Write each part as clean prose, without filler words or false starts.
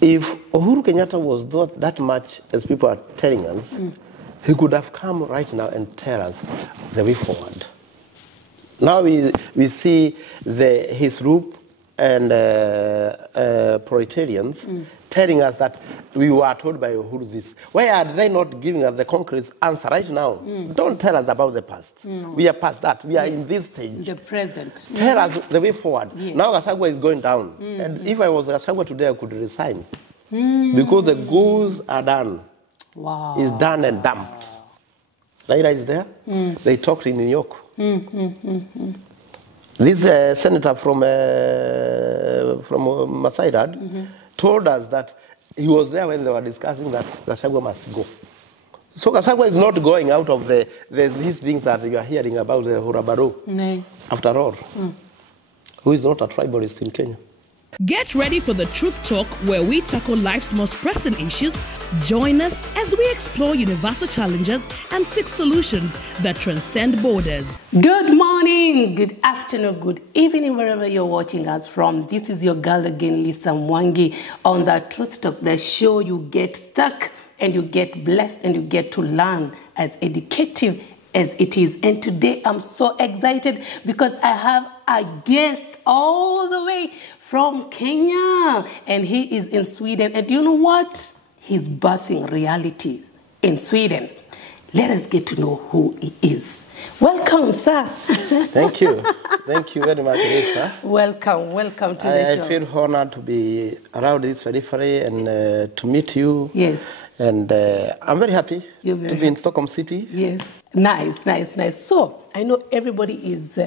If Uhuru Kenyatta was not that much as people are telling us, he could have come right now and tell us the way forward. Now we see his group and proletarians telling us that we were told by Uhuru this. Why are they not giving us the concrete answer right now? Don't tell us about the past. We are past that. We are in this stage. The present. Tell us the way forward. Yes. Now Gachagua is going down. And if I was Gachagua today, I could resign. Because the goals are done. Wow. It's done and dumped. Raila is there. They talked in New York. This senator from Masai Dad told us that he was there when they were discussing that Gachagua must go. So Gachagua is not going out of these things that you are hearing about the Hurabaro. No. After all, who is not a tribalist in Kenya? Get ready for the Truth Talk, where we tackle life's most pressing issues. Join us as we explore universal challenges and seek solutions that transcend borders. Good morning, good afternoon, good evening, wherever you're watching us from. This is your girl again, Lisa Mwangi, on the Truth Talk, the show you get stuck and you get blessed and you get to learn as educative as it is. And today I'm so excited because I have a guest all the way from Kenya, and he is in Sweden. And do you know what? He's birthing reality in Sweden. Let us get to know who he is. Welcome, sir. Thank you. Thank you very much, Lisa. Welcome to the show. I feel honored to be around this very and to meet you. Yes. And I'm very happy to be in Stockholm City. Yes. Nice. So, I know everybody is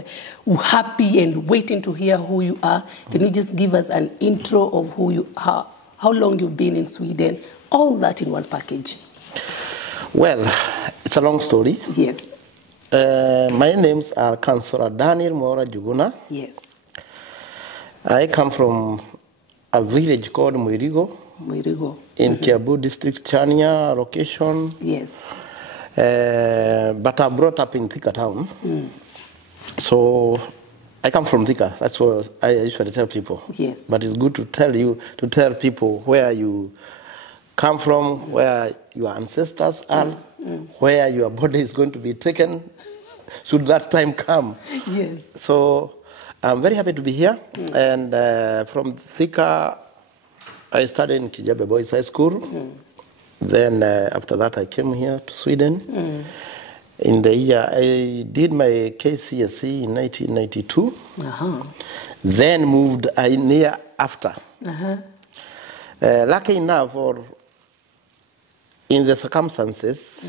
happy and waiting to hear who you are. Can you just give us an intro of who you are, how long you've been in Sweden, all that in one package? Well, it's a long story. Yes. My names are Councillor Daniel Mora Juguna. Yes. I come from a village called Murima in Kiambu district, Chania location. Yes. But I brought up in Thika town. So I come from Thika. That's what I usually tell people. Yes. But it's good to tell people where you come from, where your ancestors are, where your body is going to be taken should that time come. Yes. So I'm very happy to be here. And from Thika, I studied in Kijabe Boys High School. Then after that, I came here to Sweden. In the year, I did my KCSE in 1992. Then moved a year after. Lucky enough, or in the circumstances,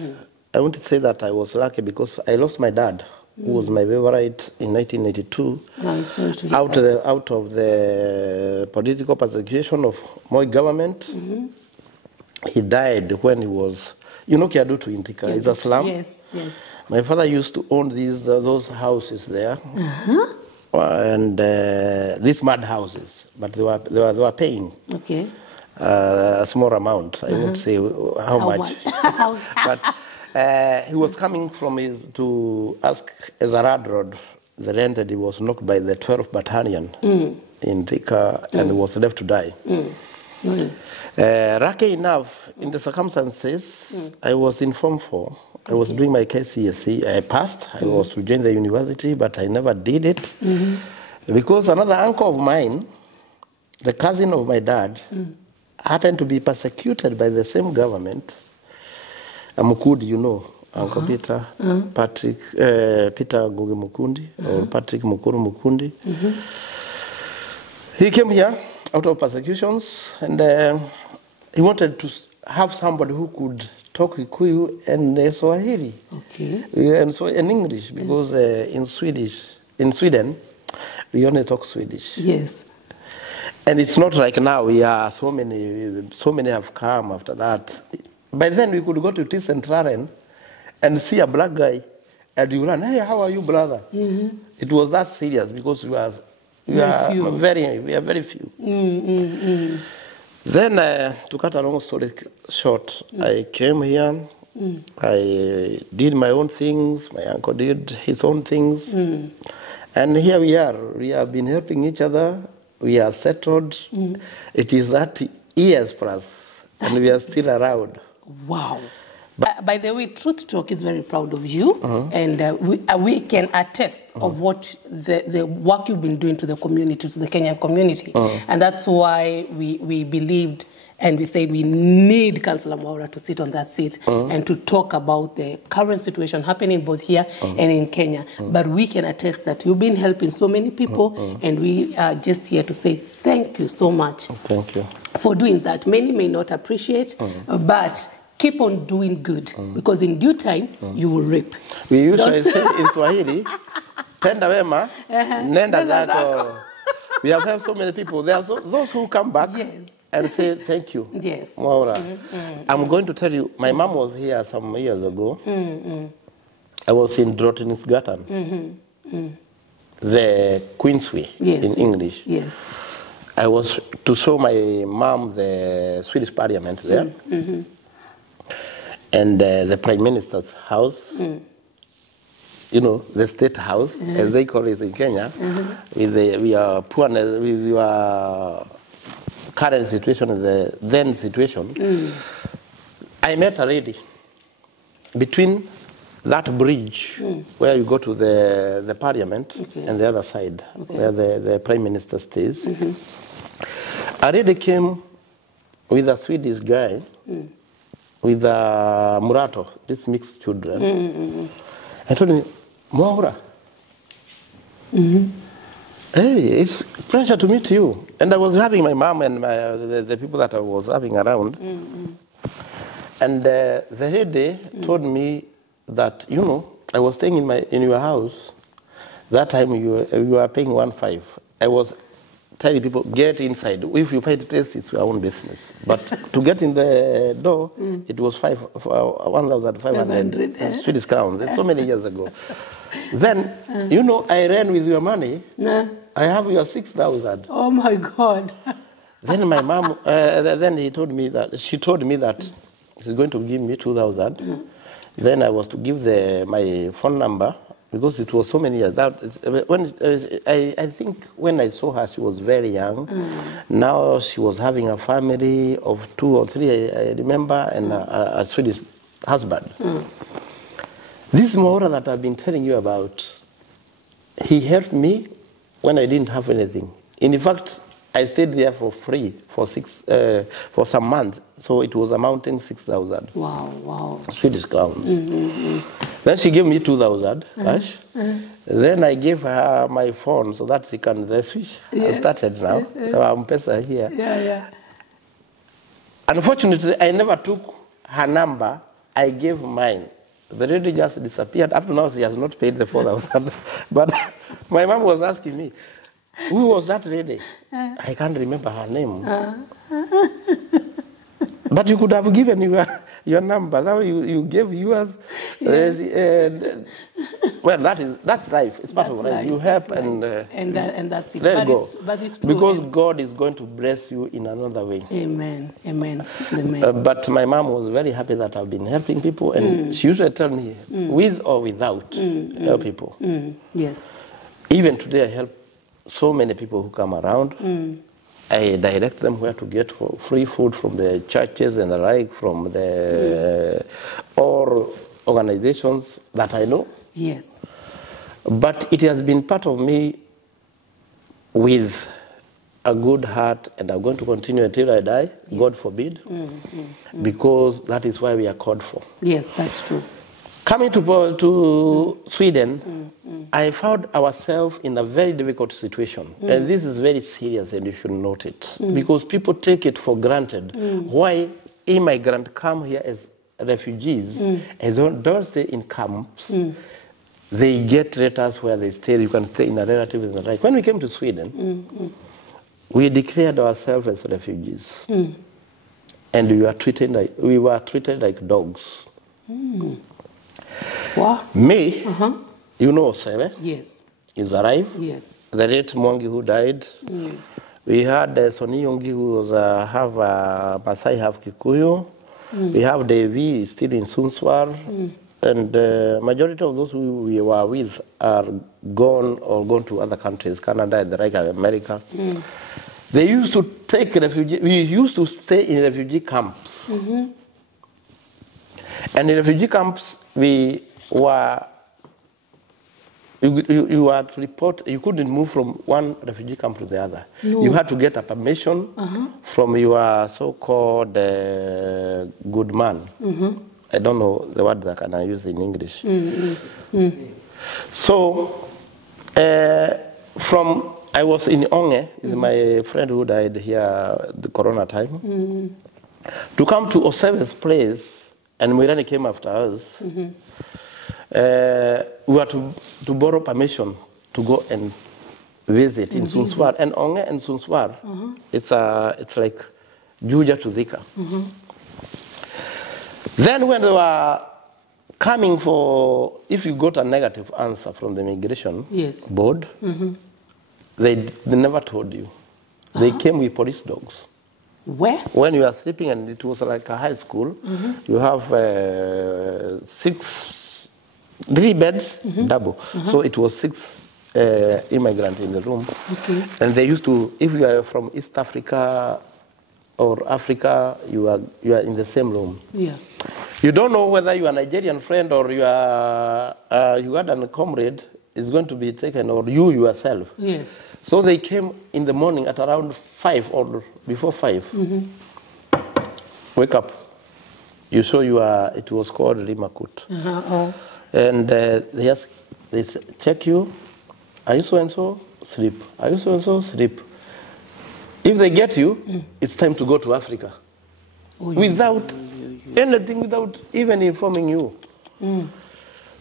I want to say that I was lucky because I lost my dad, who was my favorite in 1982, out of the political persecution of my government. He died when he was, Kiadutu in Thika, it's a slum. Yes. My father used to own those houses there, and these mud houses, but they were paying a small amount. I won't say how much. But he was coming to ask Ezarad Road, the rent that he was knocked by the 12th Battalion in Thika, and he was left to die. Lucky enough, in the circumstances, I was in Form 4. I was doing my KCSE. I passed. I was to join the university, but I never did it. Because another uncle of mine, the cousin of my dad, happened to be persecuted by the same government. Mukudi, Uncle Peter, Patrick, Peter Ngugi Mukundi, or Patrick Mukuru Mukundi. He came here out of persecutions, and he wanted to have somebody who could talk Kikuyu and Swahili, and so in English, because in Sweden, we only talk Swedish. Yes. And it's not like now. So many have come after that. By then, we could go to T-Centralen and see a black guy, and you run, "Hey, how are you, brother?" It was that serious because we are very few. Then, to cut a long story short, I came here. I did my own things. My uncle did his own things. And here we are. We have been helping each other. We are settled. It is that years plus, and we are still around. Wow. By the way, Truth Talk is very proud of you, and we can attest of what the work you've been doing to the community, to the Kenyan community. And that's why we believed and we said we need Councillor Mwaura to sit on that seat and to talk about the current situation happening both here and in Kenya. But we can attest that you've been helping so many people, and we are just here to say thank you so much. Thank you for doing that. Many may not appreciate, but keep on doing good, because in due time, you will reap. We usually say in Swahili, tenda wema, nenda zako. We have helped so many people. There are those who come back and say, thank you, Mwaura. I'm going to tell you, my mom was here some years ago. I was in Drottninggatan, the Queensway in English. I was to show my mom the Swedish parliament there. And the Prime Minister's house, you know, the State House, as they call it in Kenya, with our poorness, with our current situation, the then situation, I met a lady between that bridge where you go to the Parliament and the other side where the Prime Minister stays. A lady came with a Swedish guy. With Murato, these mixed children. I told him, Mwaura, hey, it's a pleasure to meet you. And I was having my mom and the people that I was having around. And the lady told me that, you know, I was staying in your house. That time you were paying 1.5. I was telling people, get inside. If you pay the place, it's your own business. But to get in the door, it was 1,500 Swedish crowns. It's so many years ago. Then, you know, I ran with your money. I have your 6,000. Oh my God. Then my mom, then she told me that she's going to give me 2,000. Then I was to give my phone number, because it was so many years. I think when I saw her, she was very young. Now she was having a family of 2 or 3, I remember, and a Swedish husband. This Mwaura that I've been telling you about, he helped me when I didn't have anything. In fact, I stayed there for free for some months, so it was amounting 6,000. Wow. Swedish crowns. Then she gave me 2,000 cash. Then I gave her my phone so that she can, the switch has started now. I'm Pesa here. Unfortunately, I never took her number. I gave mine. The lady just disappeared. Up to now, she has not paid the 4,000. But my mom was asking me, who was that lady? I can't remember her name. But you could have given your number. Now you gave yours. Well, that's life. It's part of life. You help and that's it. Let it go. But it's true. Because God is going to bless you in another way. Amen. But my mom was very happy that I've been helping people, and she usually tell me, with or without, help people. Yes. Even today, I help so many people who come around. I direct them where to get free food from the churches and the like, from the or organizations that I know. Yes. But it has been part of me with a good heart, and I'm going to continue until I die, God forbid, because that is why we are called for. Yes, that's true. Coming to Sweden, I found ourselves in a very difficult situation. And this is very serious, and you should note it. Because people take it for granted. Why immigrants come here as refugees and don't stay in camps. They get letters where they stay. You can stay in a relative and the like. When we came to Sweden, we declared ourselves as refugees. And we were treated like dogs. Wow. Me, you know Seve? Yes. Is arrived. Yes. The late Mwangi who died. We had Soni Yongi who was half Masai, half Kikuyu. We have Devi still in Sunswar. And the majority of those who we were with are gone or gone to other countries, Canada and the like, America. They used to take refugee. We used to stay in refugee camps. And in refugee camps, we were. You were to report. You couldn't move from one refugee camp to the other. No. You had to get a permission from your so-called good man. I don't know the word that can I use in English. So, I was in Onge with my friend who died here the Corona time. To come to Oseve's place, and Murima came after us. We had to borrow permission to go and visit in Sunswar. And Onge and Sunswar, it's like Juja to Thika. Then when they were coming for, if you got a negative answer from the immigration board, they never told you. They came with police dogs. Where? When you are sleeping, and it was like a high school, you have 3 beds, double. So it was 6 immigrants in the room. And they used to, if you are from East Africa or Africa, you are in the same room. You don't know whether your Nigerian friend or your Ugandan comrade is going to be taken, or you yourself. So they came in the morning at around 5 or before 5. Wake up. You saw it was called Limakut. And they check you. Are you so-and-so? Sleep. Are you so-and-so? Sleep. If they get you, it's time to go to Africa. Without anything, without even informing you.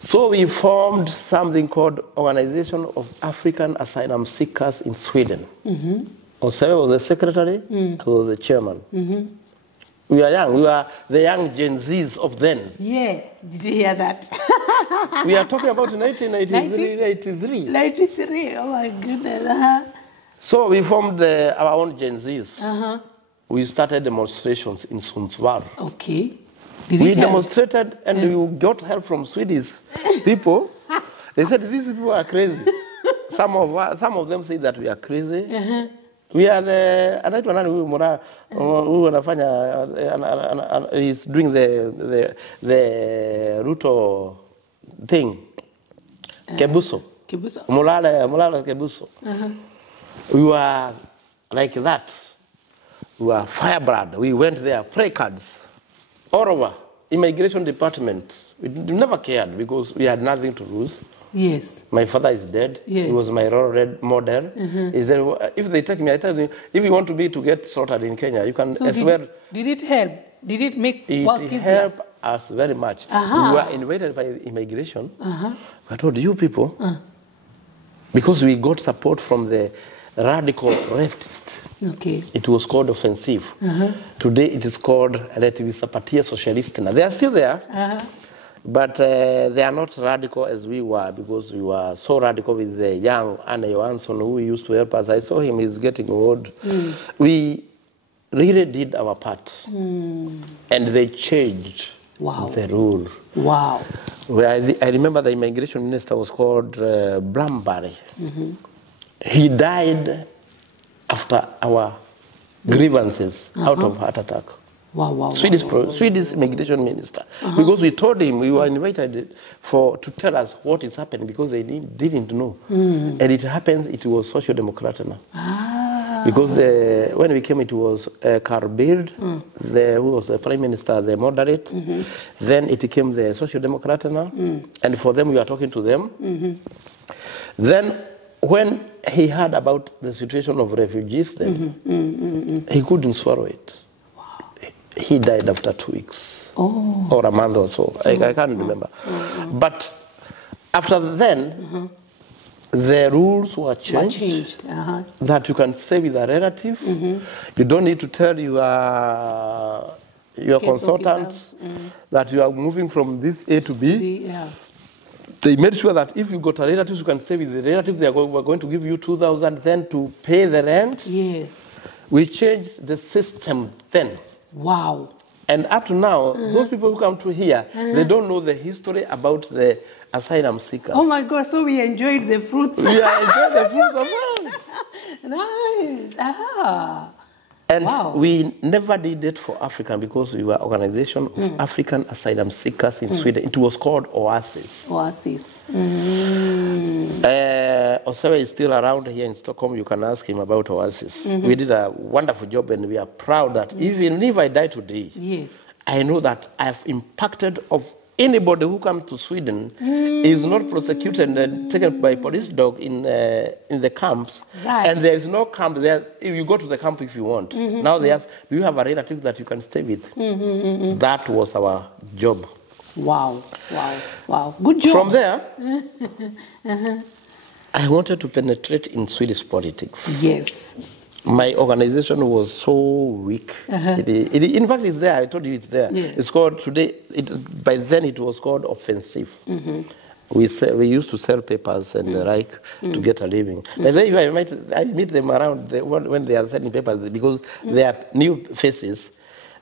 So we formed something called Organization of African Asylum Seekers in Sweden. Oseve was the secretary, I was the chairman. We are young. We were the young Gen Zs of then. Yeah, did you hear that? We are talking about 1993. 93, oh my goodness. So we formed our own Gen Zs. We started demonstrations in Sundsvall. We demonstrated, and we got help from Swedish people. They said, these people are crazy. Some of them say that we are crazy. We are he's doing the Ruto thing. Kebuso. Mulala Kebuso. We were like that. We were firebrand. We went there, play cards. All over. Immigration department. We never cared because we had nothing to lose. My father is dead. He was my role model. Is there, if they take me, I tell them, if you want to get sorted in Kenya, you can. So did it help? Did it make work easier? It helped us very much. We were invited by immigration. I told you people, because we got support from the radical leftists. It was called offensive. Today it is called Relativista Partia Socialista. They are still there. But they are not radical as we were, because we were so radical with the young Anna Johansson who used to help us. I saw him, he's getting old. We really did our part. And they changed the rule. I remember the immigration minister was called Brambury. He died after our grievances out of heart attack. Swedish immigration minister. Because we told him, we were invited to tell us what is happening, because they didn't know. And it happens, it was Social Democrat now. Because when we came, it was Carl Bildt, who was the prime minister, the moderate. Then it became the Social Democrat now. And for them, we were talking to them. Then when he heard about the situation of refugees then, he couldn't swallow it. He died after 2 weeks, or a month or so. I can't remember. But after then, the rules were changed. That you can stay with a relative. You don't need to tell your consultant that you are moving from this A to B. They made sure that if you got a relative, you can stay with the relative. They were going to give you 2,000 then to pay the rent. We changed the system then. And up to now, those people who come to here, they don't know the history about the asylum seekers. Oh my God, so we enjoyed the fruits. We enjoyed the fruits of us. Nice. And we never did it for African because we were an organization of African asylum seekers in Sweden. It was called Oasis. Oasis. Oseva is still around here in Stockholm. You can ask him about Oasis. We did a wonderful job, and we are proud that even if I die today, I know that I've impacted of anybody who comes to Sweden is not prosecuted and taken by police dog in the camps. Right. And there is no camp there. You go to the camp if you want. Now they ask, do you have a relative that you can stay with? That was our job. Wow, wow, wow. Good job. From there, I wanted to penetrate in Swedish politics. Yes. My organization was so weak. In fact, it's there. I told you it's there. Yeah. It's called today. By then, it was called Offensive. We used to sell papers and the like to get a living. But then I meet them around when they are selling papers because they are new faces.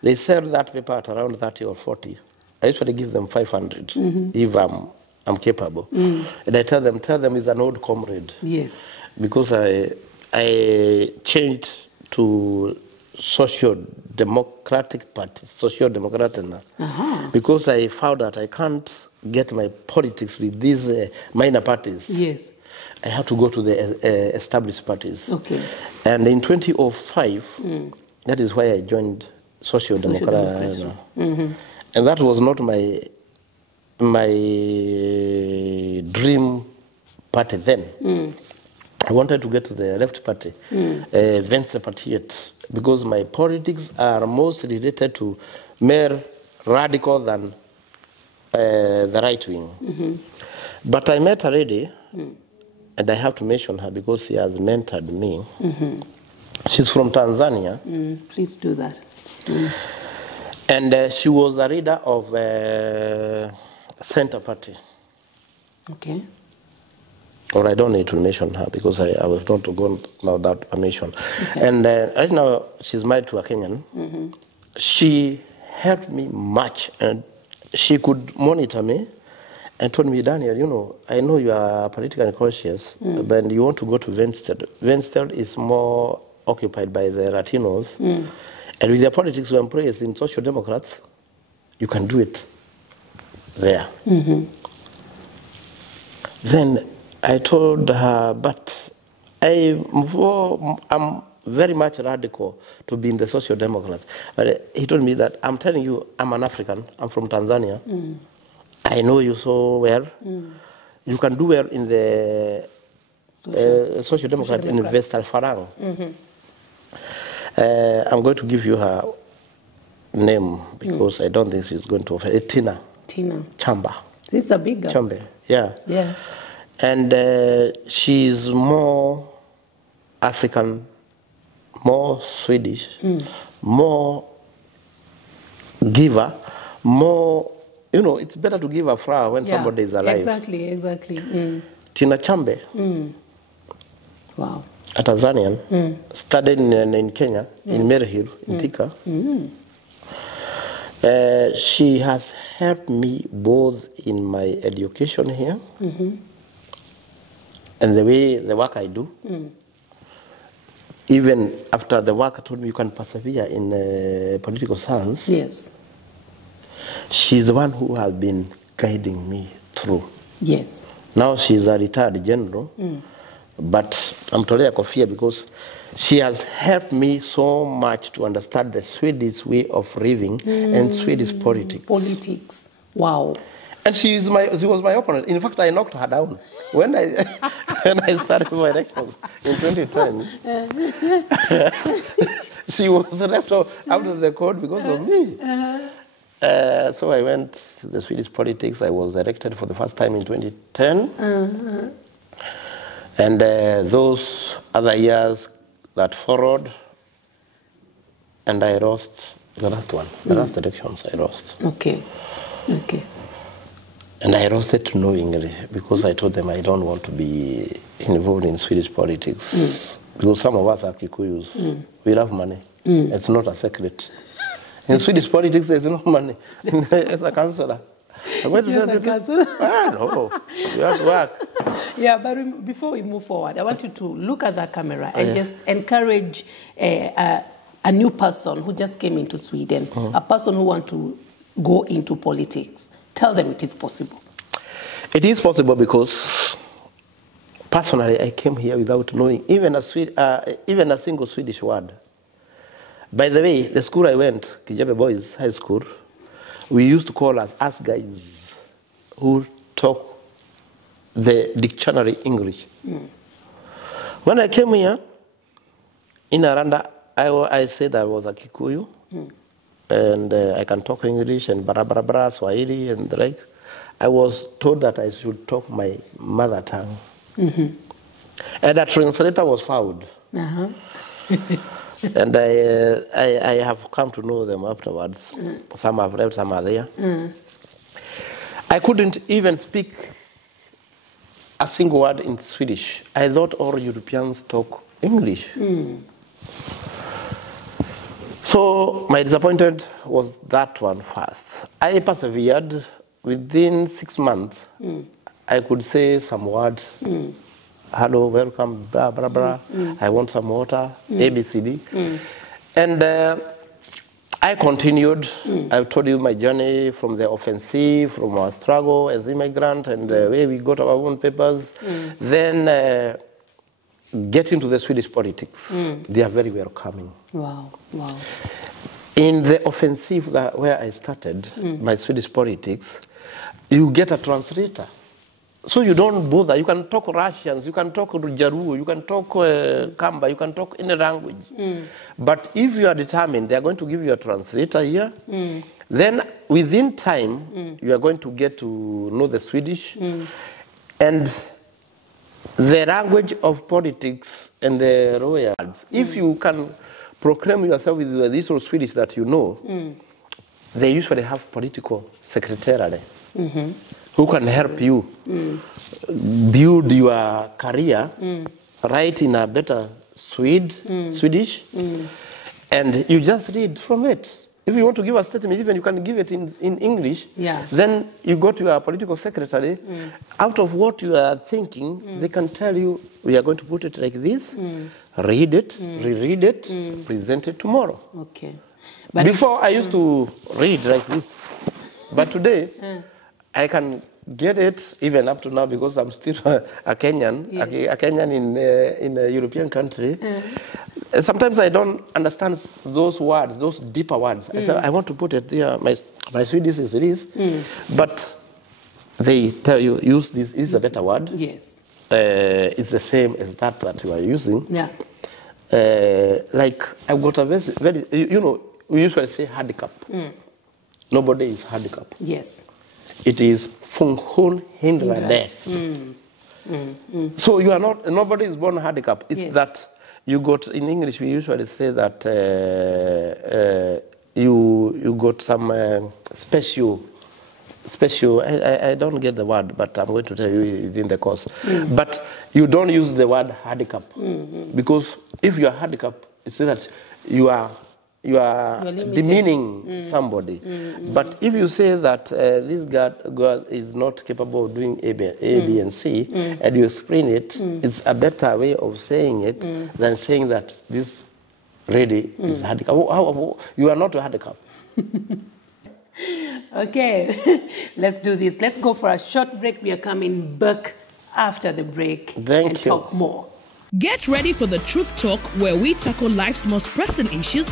They sell that paper at around 30 or 40. I usually give them 500 if I'm capable. And I tell them he's an old comrade. Yes. Because I changed to Social-Democratic Party, because I found that I can't get my politics with these minor parties. Yes. I have to go to the established parties. Okay. And in 2005, that is why I joined Social-Democratic. And that was not my dream party then. I wanted to get to the left party, Vänsterpartiet, because my politics are mostly related to more radical than the right wing. But I met a lady, and I have to mention her because she has mentored me. She's from Tanzania. Please do that. And she was a leader of Center Party. Okay. Or I don't need to mention her because I was not going now that permission. Okay. And right now she's married to a Kenyan. She helped me much, and she could monitor me and told me, Daniel, I know you are politically conscious, but you want to go to Vensted. Vensted is more occupied by the Latinos, and with their politics you embrace in Social Democrats, you can do it there. Then I told her, but I'm very much radical to be in the Social Democrats. But he told me that, I'm telling you, I'm an African. I'm from Tanzania. I know you so well. You can do well in the Social Democrat in Westfalen. I'm going to give you her name because I don't think she's going to offer. Tina Chamba. It's a big girl. Chambe, yeah. Yeah. And she's more African, more Swedish, more giver, more, it's better to give a flower when somebody is alive. Exactly. Tina Chambe, wow. a Tanzanian, studied in Kenya, in Maryhill, in Thika. She has helped me both in my education here, and the work I do. Even after the work, I told me you can persevere in political science. Yes. She's the one who has been guiding me through. Yes. Now she's a retired general, but I'm Tolea Kofia because she has helped me so much to understand the Swedish way of living and Swedish politics. Wow. And she was my opponent. In fact, I knocked her down when I started my elections in 2010. She was left out of the court because of me. So I went to the Swedish politics. I was elected for the first time in 2010. And those other years that followed, and I lost the last one. The last elections I lost. Okay. And I lost it knowingly because I told them I don't want to be involved in Swedish politics. Because some of us are Kikuyus. We love money. It's not a secret. In Swedish politics, there's no money. As a councillor. I'm going to Yes, a councillor. No, you have to work. Yeah, but before we move forward, I want you to look at that camera and just encourage a a new person who just came into Sweden, a person who wants to go into politics, tell them it is possible. It is possible because personally I came here without knowing even a single Swedish word. By the way, the school I went, Kijabe Boys High School, we used to call us guys who talk the dictionary English. When I came here in Aranda, I said I was a Kikuyu, and I can talk English and bara Swahili and the like. I was told that I should talk my mother tongue. And a translator was found. And I have come to know them afterwards. Some have left, some are there. I couldn't even speak a single word in Swedish. I thought all Europeans talk English. So my disappointment was that one first. I persevered. Within 6 months, I could say some words. Hello, welcome, blah, blah, blah. I want some water, ABCD. And I continued. I've told you my journey from the offensive, from our struggle as immigrant, and the way we got our own papers. Then get into the Swedish politics. They are very welcoming. Wow, wow. In the offensive where I started, my Swedish politics, you get a translator. So you don't bother. You can talk Russians, you can talk Jaru, you can talk Kamba, you can talk any language. But if you are determined, they are going to give you a translator here. Then within time, you are going to get to know the Swedish. And the language of politics and the royals. If you can proclaim yourself with this or Swedish that you know, they usually have political secretary who can help you build your career, write in a better Swedish, and you just read from it. If you want to give a statement, even you can give it in English. Then you go to your political secretary. Out of what you are thinking, they can tell you, we are going to put it like this, read it, reread it, present it tomorrow. Okay. But before I used to read like this. But today, I can get it even up to now because I'm still a Kenyan, a Kenyan in a European country. Sometimes I don't understand those words, those deeper words. I say, I want to put it there. My Swedish is this, but they tell you, use this. This is a better word. Yes. It's the same as that you are using. Yeah. Like I've got a very, you know, we usually say handicap. Nobody is handicap. Yes. It is funktionshindrade. So you are not, nobody is born handicap. It's that you got, in English we usually say that you got some special, I don't get the word, but I'm going to tell you within the course. But you don't use the word handicap. Because if you are handicap, it's that you are demeaning somebody. But if you say that this girl is not capable of doing A, B, and C, and you explain it, it's a better way of saying it than saying that this lady is handicap. You are not a handicap. Okay, let's do this. Let's go for a short break. We are coming back after the break and talk more. Get ready for the Truth Talk, where we tackle life's most pressing issues.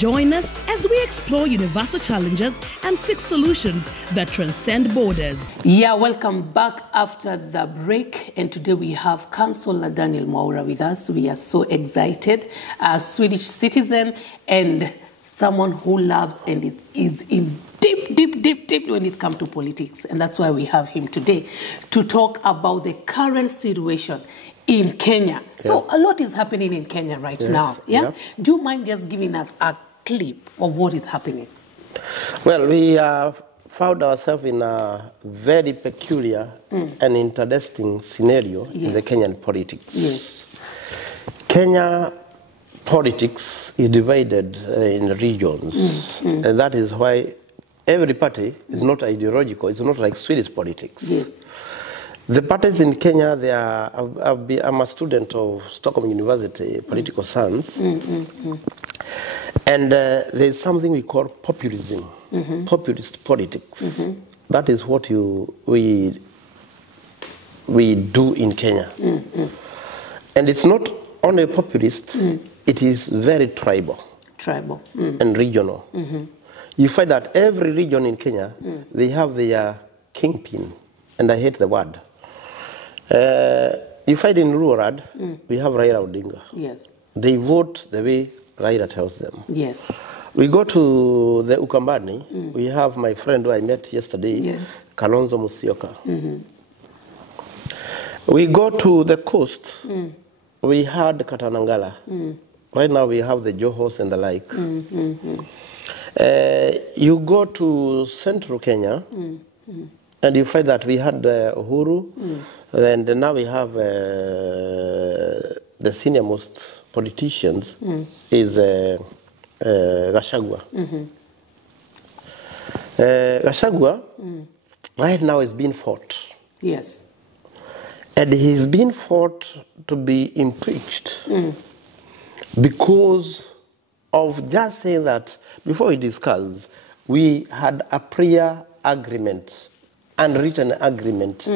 Join us as we explore universal challenges and seek solutions that transcend borders. Yeah, welcome back after the break. And today we have Councillor Daniel Mwaura with us. We are so excited. A Swedish citizen and someone who loves and is in deep when it comes to politics. And that's why we have him today to talk about the current situation in Kenya. So a lot is happening in Kenya right now. Yeah? Do you mind just giving us a clip of what is happening? Well, we have found ourselves in a very peculiar and interesting scenario in the Kenyan politics. Kenya politics is divided in regions, and that is why every party is not ideological. It's not like Swedish politics. The parties in Kenya, I'm a student of Stockholm University, political science, And there's something we call populism, populist politics. That is what we do in Kenya. And it's not only populist, it is very tribal. And regional. You find that every region in Kenya, they have their kingpin, and I hate the word. You find in Rural, we have Raila Odinga. Yes. They vote the way Raila tells them. Yes. We go to the Ukambani, we have my friend who I met yesterday, Kalonzo Musyoka. We go to the coast, we had Katanangala. Right now we have the Johos and the like. You go to central Kenya, and you find that we had Uhuru, and now we have the senior most politicians is Gachagua. Gachagua right now is being fought. Yes. And he's been fought to be impeached because of just saying that before we discussed, we had a prior agreement, unwritten agreement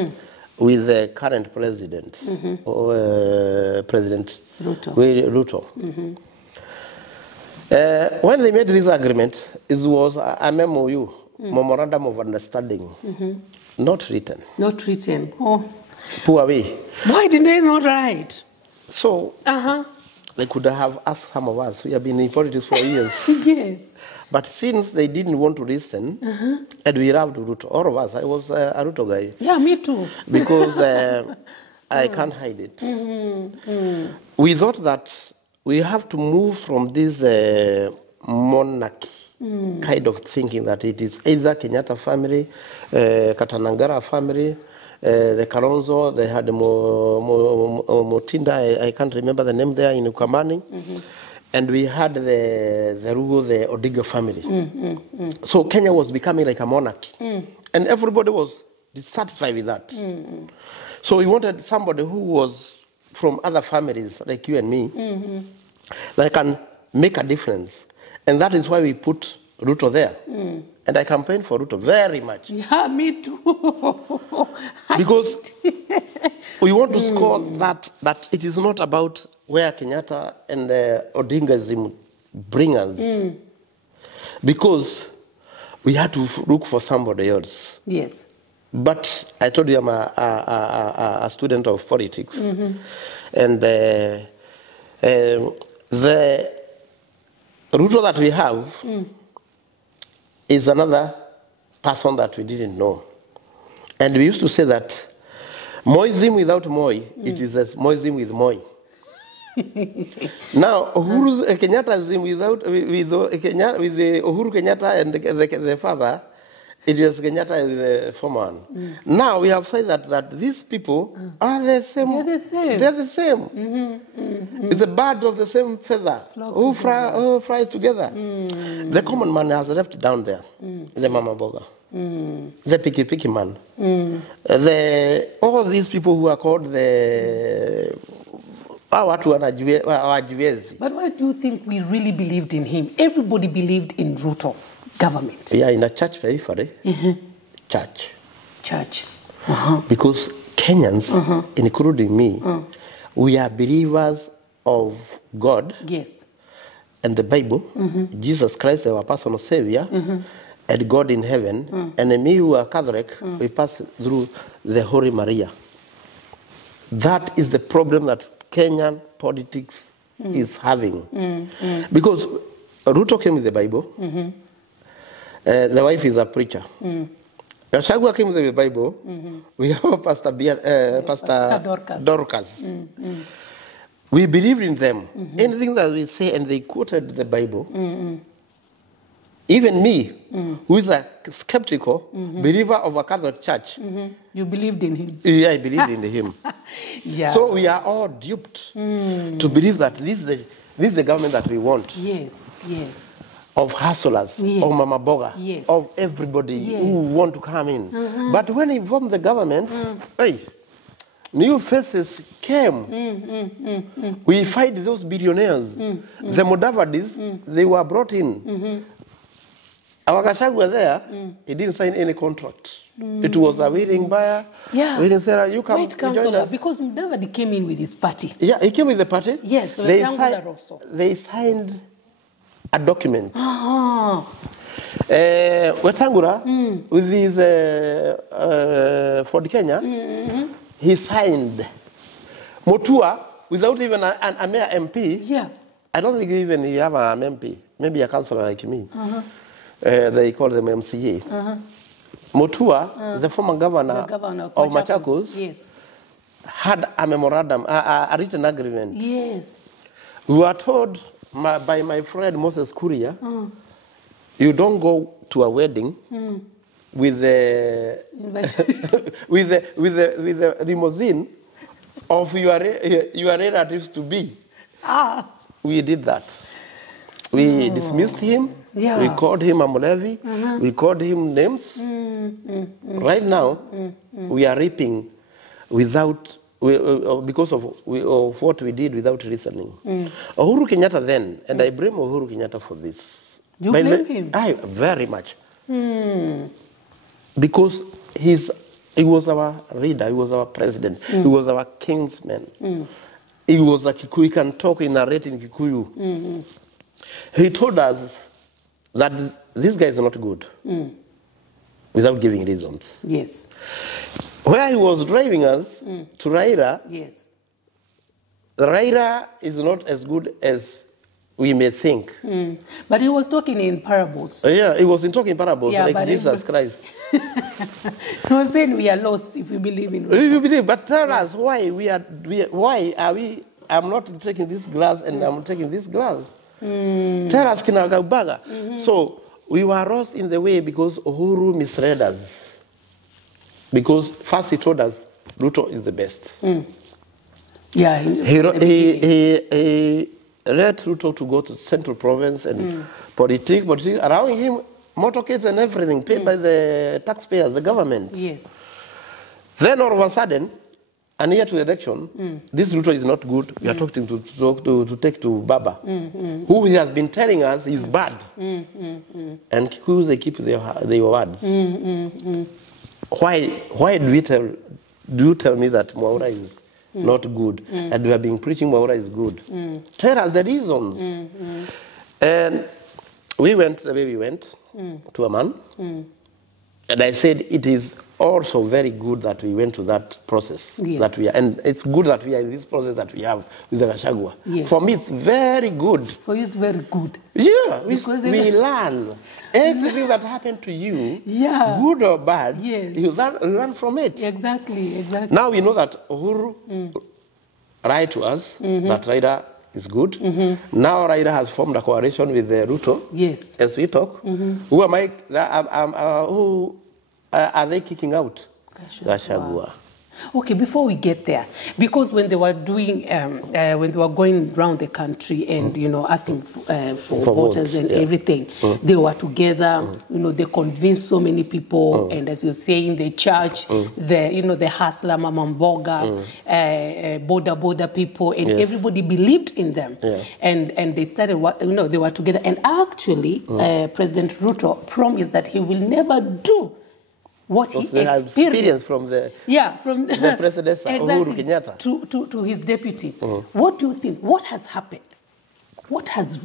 with the current president, President Ruto. When they made this agreement, it was a MOU, Memorandum of Understanding, not written. Not written. Oh. Poor way. Why did they not write? So, they could have asked some of us. We have been in politics for years. Yes. But since they didn't want to listen, and we loved Ruto, all of us, I was a Ruto guy. Yeah, me too. Because I can't hide it. We thought that we have to move from this monarchy kind of thinking that it is either Kenyatta family, Katanangara family, the Kalonzo, they had Motinda, I can't remember the name there in Ukamani. And we had the Rugo, the Odinga family. So Kenya was becoming like a monarchy. And everybody was dissatisfied with that. So we wanted somebody who was from other families, like you and me, that can make a difference. And that is why we put Ruto there. And I campaigned for Ruto very much. Yeah, me too. Because we want to score that it is not about where Kenyatta and Odingism bring us. Because we had to look for somebody else. Yes. But I told you I'm a student of politics. And the Ruto that we have is another person that we didn't know. And we used to say that Moism without Moi, it is as Moism with Moi. Now, Uhuru's Kenyattaism with the Uhuru Kenyatta and the father, it is Kenyatta is the former one. Now we have said that these people are the same. They're the same. They're the same. It's a bird of the same feather who flies together. The common man has left down there, the Mama Boga, the Piki man, all these people who are called the. But why do you think we really believed in him? Everybody believed in Ruto's government. Yeah, in a church periphery. Church. Because Kenyans, including me, we are believers of God. Yes. And the Bible, Jesus Christ, our personal Savior, and God in heaven. And me who are Catholic, we pass through the Holy Maria. That is the problem that Kenyan politics is having. Because Ruto came with the Bible. The wife is a preacher. Gachagua came with the Bible. We have Pastor Dorcas. We believed in them. Anything that we say, and they quoted the Bible. Even me, who is a skeptical believer of a Catholic church. You believed in him? Yeah, I believed in him. Yeah. So we are all duped to believe that this is the government that we want. Yes. Of hustlers, of Mama Boga, of everybody who want to come in. But when he formed the government, hey, New faces came. We fight those billionaires. The Mudavadis, they were brought in. Our Gachagua there, he didn't sign any contract. It was a willing buyer. Yeah. Willing seller, you come Wait, join Councillor, us. because Mudavadi came in with his party. Yeah, he came with the party. Yes, so they signed a document. Uh-huh. Wetangula, with his Ford Kenya, he signed. Mutua, without even a mayor MP, Yeah. I don't think even you have an MP, maybe a councillor like me. They call them MCA. Mutua, the former governor of Machakos, yes, had a memorandum, a written agreement. Yes. We were told by my friend Moses Kuria, you don't go to a wedding with the with the limousine of your relatives to be. We did that. We dismissed him. Yeah. We called him a Mulevi. We called him names. Right now, we are reaping without, because of what we did without listening. Uhuru Kenyatta then, and I blame Uhuru Kenyatta for this. You blame him? Very much. Because he was our leader, he was our president, he was our kingsman. He was a Kikuyu, he can talk in narrate in Kikuyu. He told us that this guy is not good, without giving reasons. Yes. Where he was driving us to Raila, Yes. Raila is not as good as we may think. But he was talking in parables. Yeah, he was talking parables, Yeah, like but Jesus Christ. He was saying we are lost if we believe in Ruto. You believe, but tell us why why are we? I'm not taking this glass and I'm taking this glass. Tell us, Kinagabaga. So we were lost in the way because Uhuru misled us. Because first he told us Ruto is the best. Yeah. He let Ruto to go to Central Province and politics around him, motorcades and everything paid by the taxpayers, the government. Yes. Then all of a sudden, a year to the election, this Ruto is not good. We are talking to take to Baba, who he has been telling us is bad. And Kikuyu, they keep their words. Why do you tell me that Mwaura is not good, and we have been preaching Mwaura is good? Tell us the reasons. And we went the way we went to a man, and I said it is also very good that we went to that process. Yes. That we are, and it's good that we are in this process that we have with the Gachagua. Yes. For me, it's very good. For you, it's very good. Yeah, we learn everything that happened to you, Yeah. good or bad. Yes. You learn from it. Exactly. Now we know that Uhuru lied to us that Raila is good. Now Raila has formed a coalition with Ruto. Yes. As we talk, who am I? Who are they kicking out? Gachagua. Okay, before we get there, because when they were doing, when they were going around the country and asking for voters and everything, they were together. They convinced so many people, and as you're saying, they charged the hustler, Mama Mboga, border people, and everybody believed in them. Yeah. And they started, they were together. And actually, President Ruto promised that he will never do what he experienced from the from the president Uhuru Kenyatta to his deputy. What do you think? What has happened? What has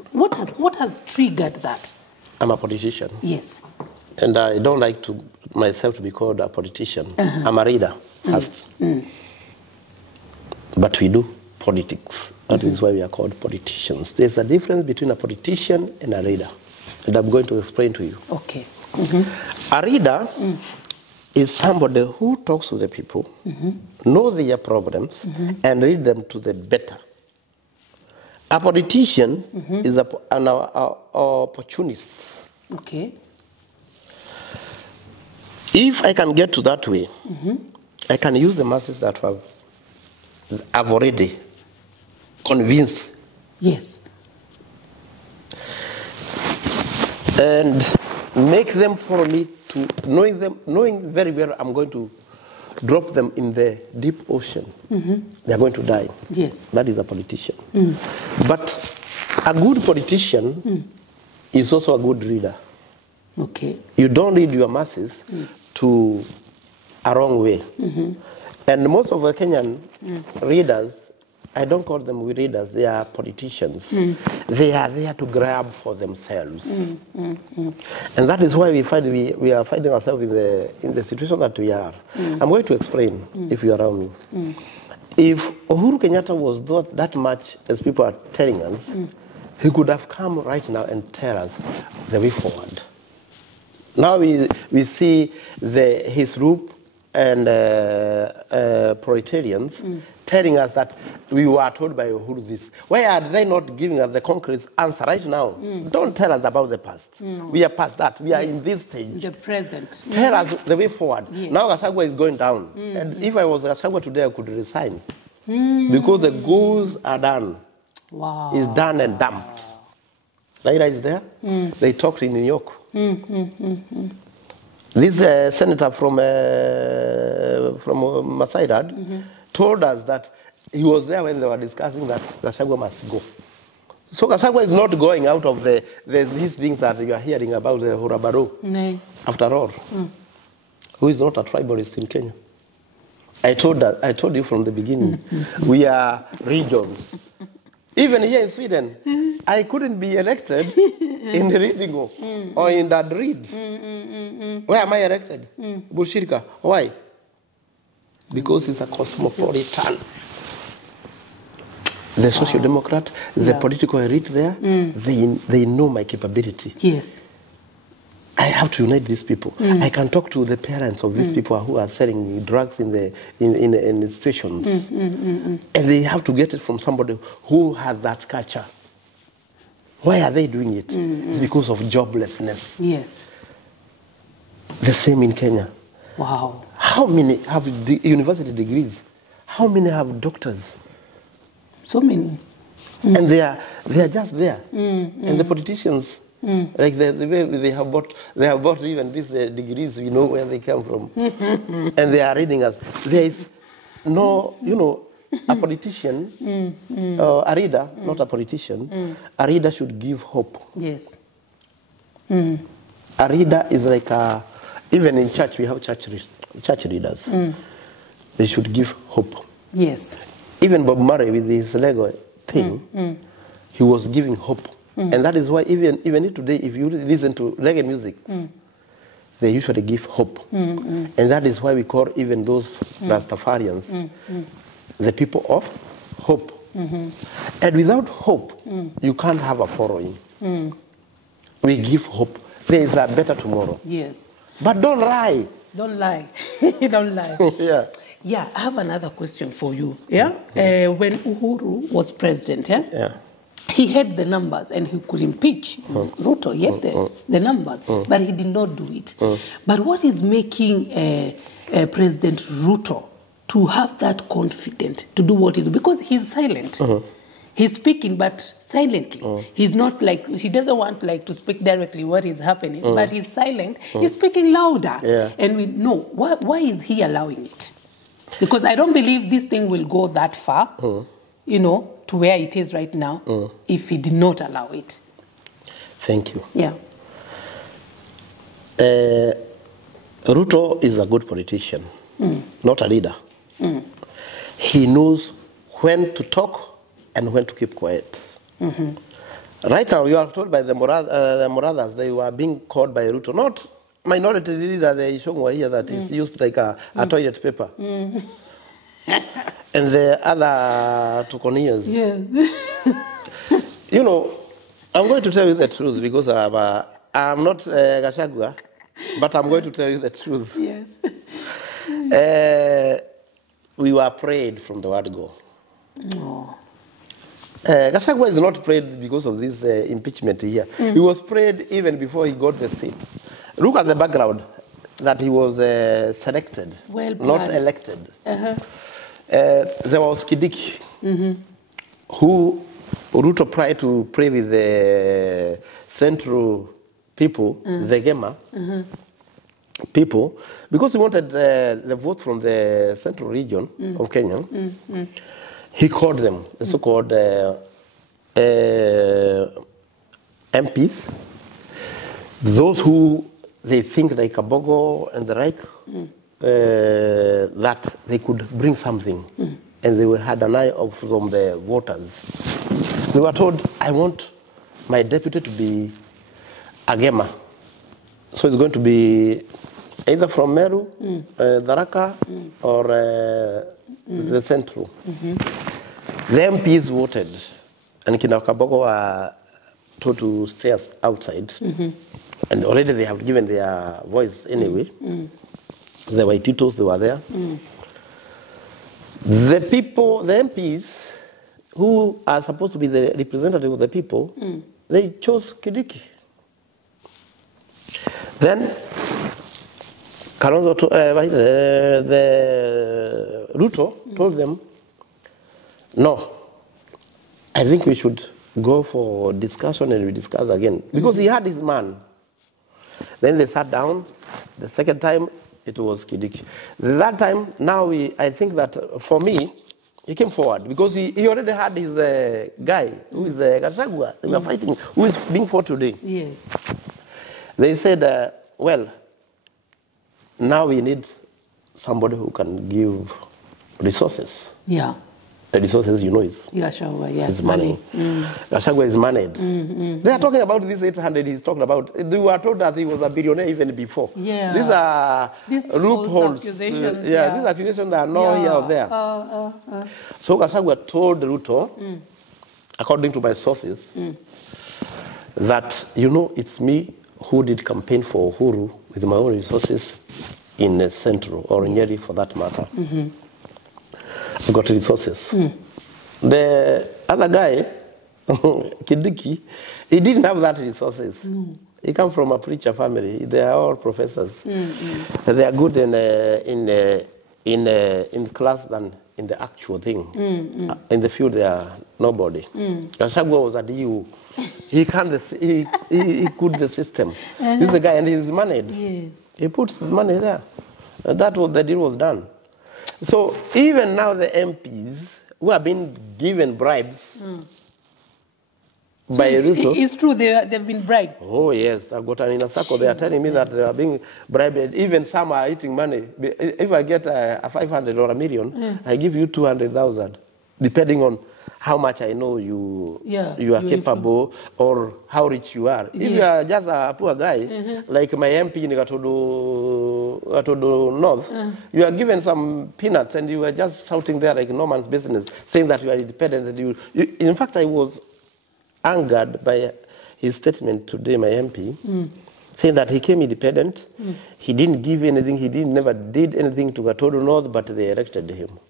triggered that? I'm a politician. Yes. And I don't like myself to be called a politician. I'm a reader first. But we do politics. That is why we are called politicians. There's a difference between a politician and a reader. And I'm going to explain to you. Okay. A reader is somebody who talks to the people, know their problems, and read them to the better. A politician is an opportunist. Okay. If I can get to that way, I can use the masses that I've already convinced. Yes. And make them follow me to knowing very well I'm going to drop them in the deep ocean, they are going to die. Yes. That is a politician. But a good politician is also a good reader. Okay. You don't lead your masses to a wrong way. And most of the Kenyan readers, I don't call them readers, they are politicians. They are there to grab for themselves. And that is why we are finding ourselves in the situation that we are. I'm going to explain, if you allow me. If Uhuru Kenyatta was not that much as people are telling us, he could have come right now and tell us the way forward. Now we see his group and proletarians telling us that we were told by Uhuru this. Why are they not giving us the concrete answer right now? Don't tell us about the past. We are past that. We are in this stage. The present. Tell us the way forward. Yes. Now Gachagua is going down. And if I was Gachagua today, I could resign. Because the goals are done. Wow. It's done and dumped. Raila is there. They talked in New York. This senator from Masai Dad told us that he was there when they were discussing that Gachagua must go. So Gachagua is not going out of these things that you are hearing about the Hurabaro. No. After all, who is not a tribalist in Kenya? I told you from the beginning, we are regions. Even here in Sweden, I couldn't be elected in Ridingo or in that reed. Where am I elected? Bushirika. Why? Because it's a cosmopolitan. The Social Democrat, the political elite there, they know my capability. Yes. I have to unite these people. I can talk to the parents of these people who are selling drugs in the stations. And they have to get it from somebody who has that culture. Why are they doing it? It's because of joblessness. Yes. The same in Kenya. Wow. How many have university degrees? How many have doctors? So many. And they are just there. And the politicians, like the way they have bought even these degrees, we know where they come from. And they are reading us. There is no, a politician, a reader, not a politician, a reader should give hope. Yes. A reader is like even in church, we have church readers. They should give hope. Yes. Even Bob Marley with his Lego thing, he was giving hope. And that is why even today, if you listen to reggae music, they usually give hope. And that is why we call even those Rastafarians the people of hope. And without hope, you can't have a following. We give hope. There is a better tomorrow. Yes. But don't lie. Don't lie. Don't lie. Yeah. Yeah, I have another question for you. Yeah? When Uhuru was president, he had the numbers and he could impeach Ruto. He had the numbers, but he did not do it. But what is making President Ruto to have that confidence to do what he does? Because he's silent. He's speaking, but silently. He's not like, he doesn't want to speak directly what is happening, but he's silent. He's speaking louder. Yeah. And we know, why is he allowing it? Because I don't believe this thing will go that far, to where it is right now, if he did not allow it. Thank you. Yeah. Ruto is a good politician, not a leader. He knows when to talk and when to keep quiet. Right now, you are told by the Moradas, they were being called by Ruto, not minority leader, the Ishongwa here that is used like a toilet paper. And the other Tukonias. Yeah. I'm going to tell you the truth because I'm not Gachagua, but I'm going to tell you the truth. Yes. We were prayed from the word go. Oh. Gachagua is not prayed because of this impeachment here. He was prayed even before he got the seat. Look at the background, that he was selected, not elected. There was Kidiki, who Ruto tried to pray with the central people, the Gema, people, because he wanted the vote from the central region of Kenya, he called them, the so-called MPs, those who they think like Kabogo and the like, that they could bring something. And they had an eye from the voters. They were told, I want my deputy to be Agema. So it's going to be either from Meru, Tharaka, or the Central. The MPs voted, and Kina Kabogo were told to stay outside. And already they have given their voice anyway. The Waititos, they were there. The people, the MPs, who are supposed to be the representative of the people, they chose Kidiki. Then, the Ruto told them, no, I think we should go for discussion and we discuss again. Because he had his man. Then they sat down. The second time, it was Kidiki. That time, now I think that for me, he came forward because he already had his guy, who is Gachagua. They were fighting, who is being fought today. Yes. They said, well, now we need somebody who can give resources. Yeah. The resources, you know, is Gachagua, yes. his money. Gachagua is managed. They are talking about this 800 he's talking about. They were told that he was a billionaire even before. Yeah. These are loopholes. Accusations. These accusations that are not here or there. So Gachagua told Ruto, according to my sources, that, you know, it's me who did campaign for Uhuru with my own resources in Central or Nyeri for that matter. I got resources. The other guy, Kidiki, he didn't have that resources. He comes from a preacher family. They are all professors. They are good in class than in the actual thing. In the field, they are nobody. Gachagua was a DU. He could the system. This is a guy, and he's managed. Yes. He puts his money there. That was the deal was done. So even now the MPs who have been given bribes by Ruto. It's true, they've been bribed. Oh yes, I've got an inner circle. They are telling me that they are being bribed. Even some are eating money. If I get a 500 or a million, I give you 200,000, depending on how much I know you are capable or how rich you are. If you are just a poor guy, like my MP in Gatodo North, you are given some peanuts and you are just shouting there like no man's business, saying that you are independent. And in fact, I was angered by his statement today, my MP, saying that he came independent, he didn't give anything, never did anything to Gatodo North, but they elected him.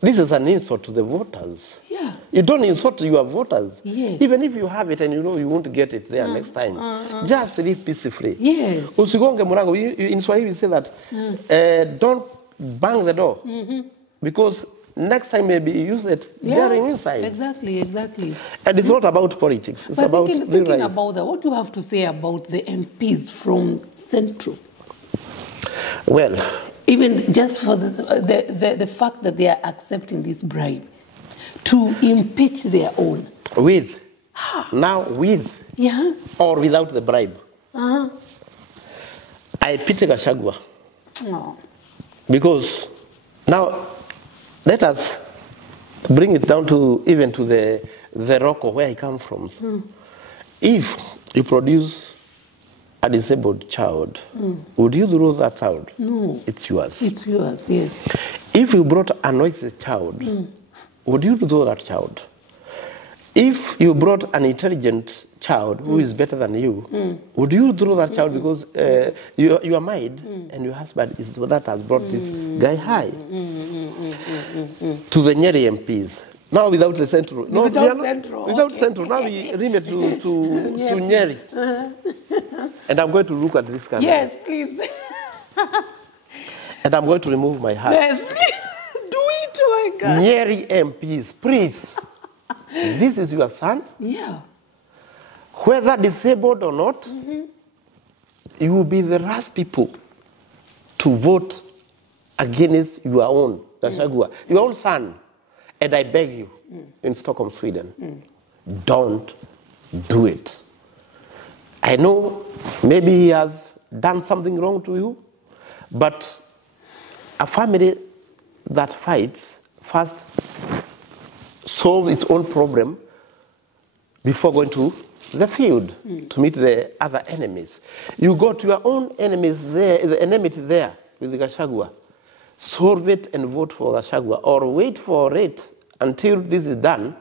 This is an insult to the voters. Yeah. You don't insult your voters. Yes. Even if you have it and you know you won't get it there next time. Just live peacefully. Yes. Usigonge murango. In Swahili we say that don't bang the door. Because next time maybe you use it bearing inside. Exactly. And it's not about politics. It's about thinking about that, what do you have to say about the MPs from Central? Well, even just for the fact that they are accepting this bribe to impeach their own. With or without the bribe. I pity Gachagua. Because now let us bring it down to even to the rock where he comes from. If you produce a disabled child, would you throw that child? No. It's yours. It's yours, yes. If you brought a noisy child, would you throw that child? If you brought an intelligent child who is better than you, would you throw that child because you are married and your husband is that has brought this guy high? To the Nyeri MPs. Now without the Central. No, without Central. Now we remit to Nyeri. And I'm going to look at this camera. Yes, please. And I'm going to remove my hat. Yes, please. Do it, oh my God. Nyeri MPs, please. This is your son. Yeah. Whether disabled or not, you will be the last people to vote against your own, Gachagua, your own son. And I beg you, in Stockholm, Sweden, don't do it. I know maybe he has done something wrong to you, but a family that fights first solve its own problem before going to the field to meet the other enemies. You go to your own enemies there, the enmity there with the Gachagua, solve it and vote for Gachagua, or wait for it until this is done,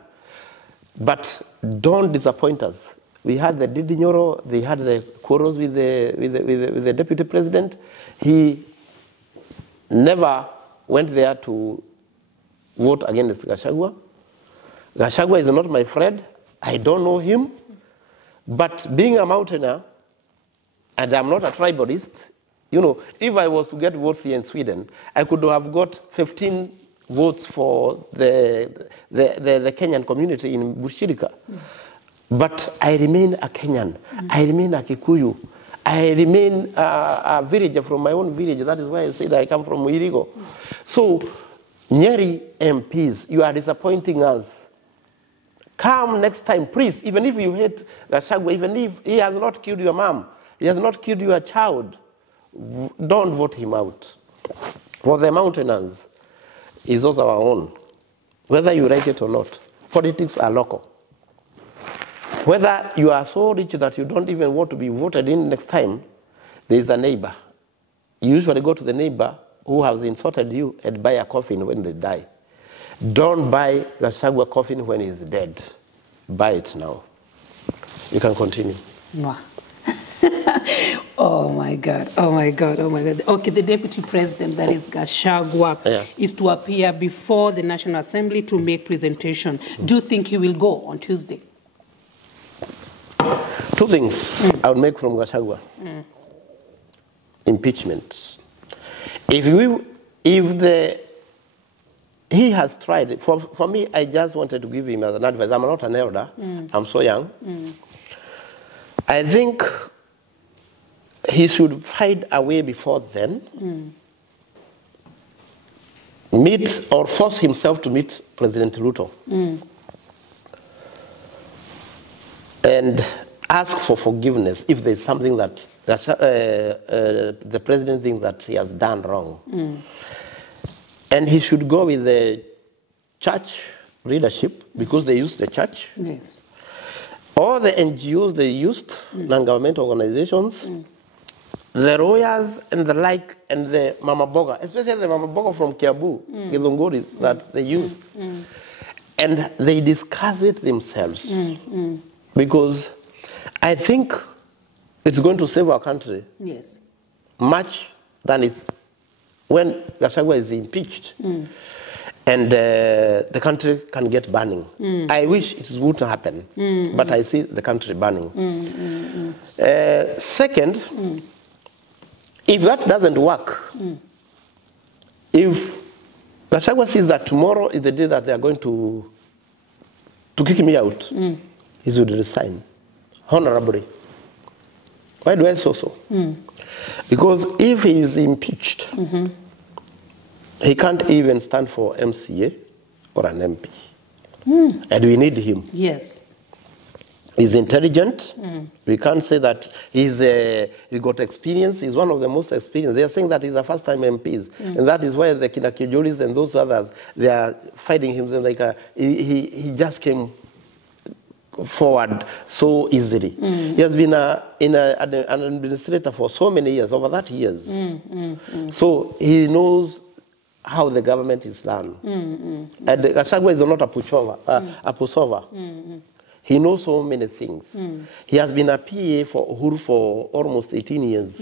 but don't disappoint us. We had the Didi Nyoro, they had the quarrels with the deputy president. He never went there to vote against Gachagua. Gachagua is not my friend. I don't know him. But being a mountaineer, and I'm not a tribalist, you know, if I was to get votes here in Sweden, I could have got 15 votes for the Kenyan community in Bushirika. But I remain a Kenyan. I remain a Kikuyu. I remain a villager from my own village. That is why I said I come from Irigo. So, Nyeri MPs, you are disappointing us. Come next time, please, even if you hate Gachagua, even if he has not killed your mom, he has not killed your child, don't vote him out. For the mountainers, is also our own. Whether you like it or not, politics are local. Whether you are so rich that you don't even want to be voted in next time, there is a neighbor. You usually go to the neighbor who has insulted you and buy a coffin when they die. Don't buy Gachagua coffin when he's dead. Buy it now. You can continue. Wow. Oh my God, oh my God, oh my God. Okay, the deputy president, that is Gachagua, is to appear before the National Assembly to make presentation. Do you think he will go on Tuesday? Two things I would make from Gachagua. Impeachment. He has tried it. For me, I just wanted to give him as an advice. I'm not an elder. I'm so young. I think he should find a way before then, meet or force himself to meet President Ruto and ask for forgiveness if there's something that the president thinks that he has done wrong. And he should go with the church leadership, because they used the church. Yes. All the NGOs they used, non-governmental organizations, the lawyers and the like, and the Mama Boga, especially the Mama Boga from Kiabu, Githunguri, that they used. And they discuss it themselves. Because I think it's going to save our country much than it's when Gachagua is impeached. And the country can get burning. I wish it would happen, but I see the country burning. Second, if that doesn't work, if Gachagua sees that tomorrow is the day that they are going to kick me out, he should resign honorably. Why do I say so? Because if he is impeached, he can't even stand for MCA or an MP. And we need him. Yes. He's intelligent. We can't say that he's got experience. He's one of the most experienced. They are saying that he's a first-time MPs. And that is why the Kinakijolis and those others, they are fighting him. Like he just came forward so easily. He has been an administrator for so many years, over 30 years. So he knows how the government is done. And Gachagua is not a pushover. He knows so many things. He has been a PA for Uhuru for almost 18 years.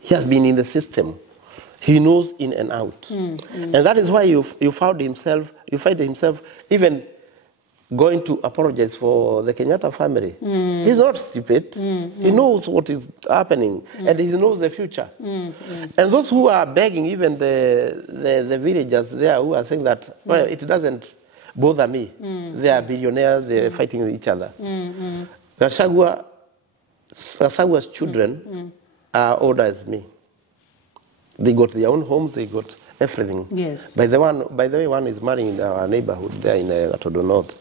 He has been in the system. He knows in and out. And that is why you find himself even going to apologize for the Kenyatta family. He's not stupid. He knows what is happening, and he knows the future. And those who are begging, even the villagers there who are saying that, well, it doesn't bother me. They are billionaires, they're fighting with each other. Gachagua's children are older as me. They got their own homes, they got everything. Yes. By the way, one is marrying in our neighborhood there in Gatodo North.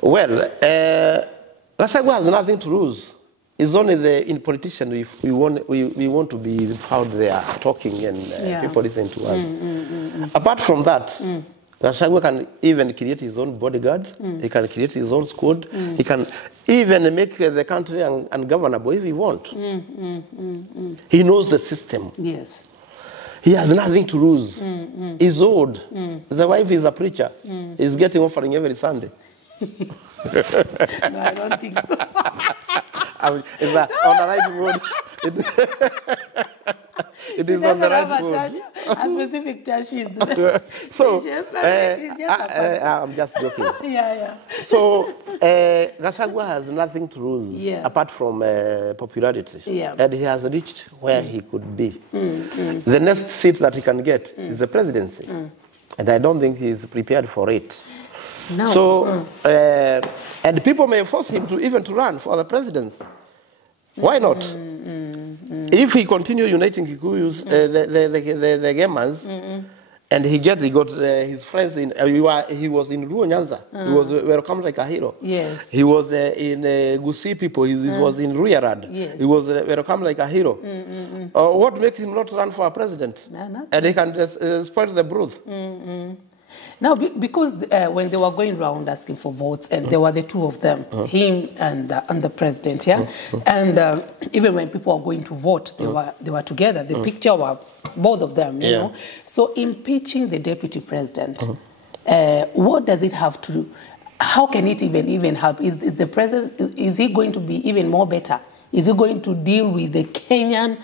Well, Gachagua has nothing to lose. It's only in politicians if we want to be found there talking and people listen to us. Apart from that, Gachagua can even create his own bodyguards. He can create his own squad. He can even make the country ungovernable if he wants. He knows the system. Yes. He has nothing to lose. He's old. The wife is a preacher. He's getting offering every Sunday. No, I don't think so. Is that on the right road? It is on the right road. A specific church is. So, I'm just joking. Yeah. So, Gachagua has nothing to lose apart from popularity. Yeah. And he has reached where he could be. The next seat that he can get is the presidency. And I don't think he's prepared for it. No. So, and people may force him to even to run for the president. Why not? If he continue uniting Kikuyus, the gamers, and he got his friends in, he was in Ruo Nyanza. He was welcomed like a hero. Yes. He was in Gusii people. He was in Ruyarad. Yes. He was welcomed like a hero. What makes him not run for a president? No, and he can spoil the broth. Now, because when they were going around asking for votes, and there were the two of them, him and the president, and even when people were going to vote, they were together. The picture were both of them, you know. So impeaching the deputy president, what does it have to do? How can it even help? Is the president, is he going to be even more better? Is he going to deal with the Kenyan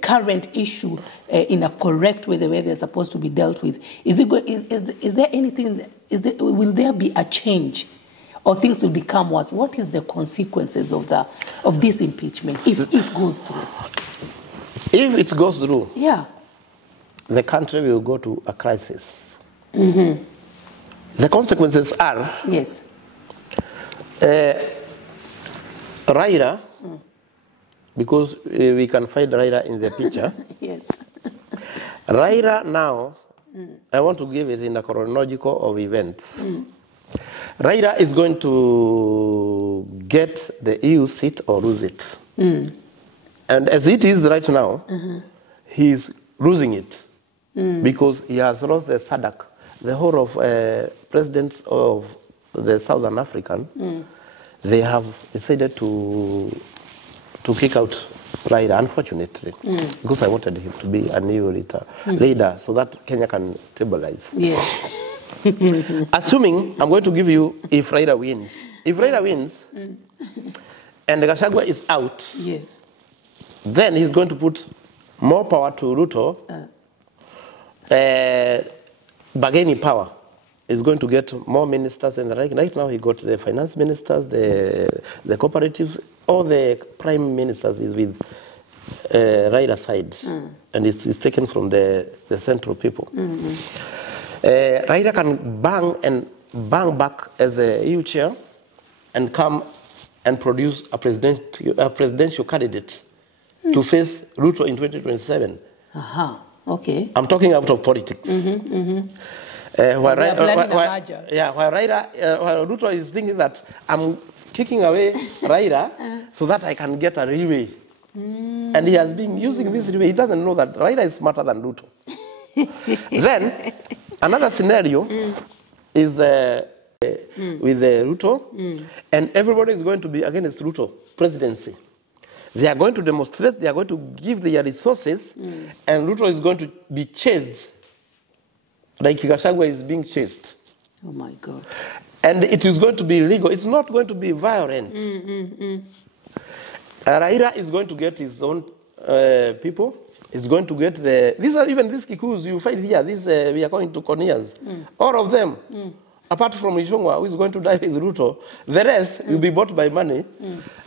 current issue in a correct way, the way they're supposed to be dealt with? Is there anything? Will there be a change, or things will become worse? What is the consequences of this impeachment if it goes through? If it goes through, the country will go to a crisis. The consequences are Raila. Because we can find Raila in the picture. Raila now, I want to give it in a chronological of events. Raila is going to get the EU seat or lose it. And as it is right now, he's losing it because he has lost the SADC. The whole of presidents of the Southern African, they have decided to kick out Raila, unfortunately, because I wanted him to be a new leader so that Kenya can stabilize. Assuming, I'm going to give you if Raila wins. If Raila wins and Gachagua is out, then he's going to put more power to Ruto, bargaining power. He's going to get more ministers, and right now he got the finance ministers, the cooperatives, all the prime ministers is with Raila side, and it's taken from the central people. Raila can bang back as a EU chair and come and produce a presidential candidate to face Ruto in 2027. Okay. I'm talking out of politics. While Ruto is thinking that I'm kicking away Raila so that I can get a leeway. And he has been using this leeway. He doesn't know that Raila is smarter than Ruto. Then, another scenario is with Ruto, and everybody is going to be against Ruto presidency. They are going to demonstrate, they are going to give their resources, and Ruto is going to be chased like Gachagua is being chased. Oh my God. And it is going to be legal. It's not going to be violent. Raila is going to get his own people. He's going to get these Kikuyus you find here, we are going to Konias. All of them, apart from Ishongwa, who is going to die with Ruto, the rest will be bought by money.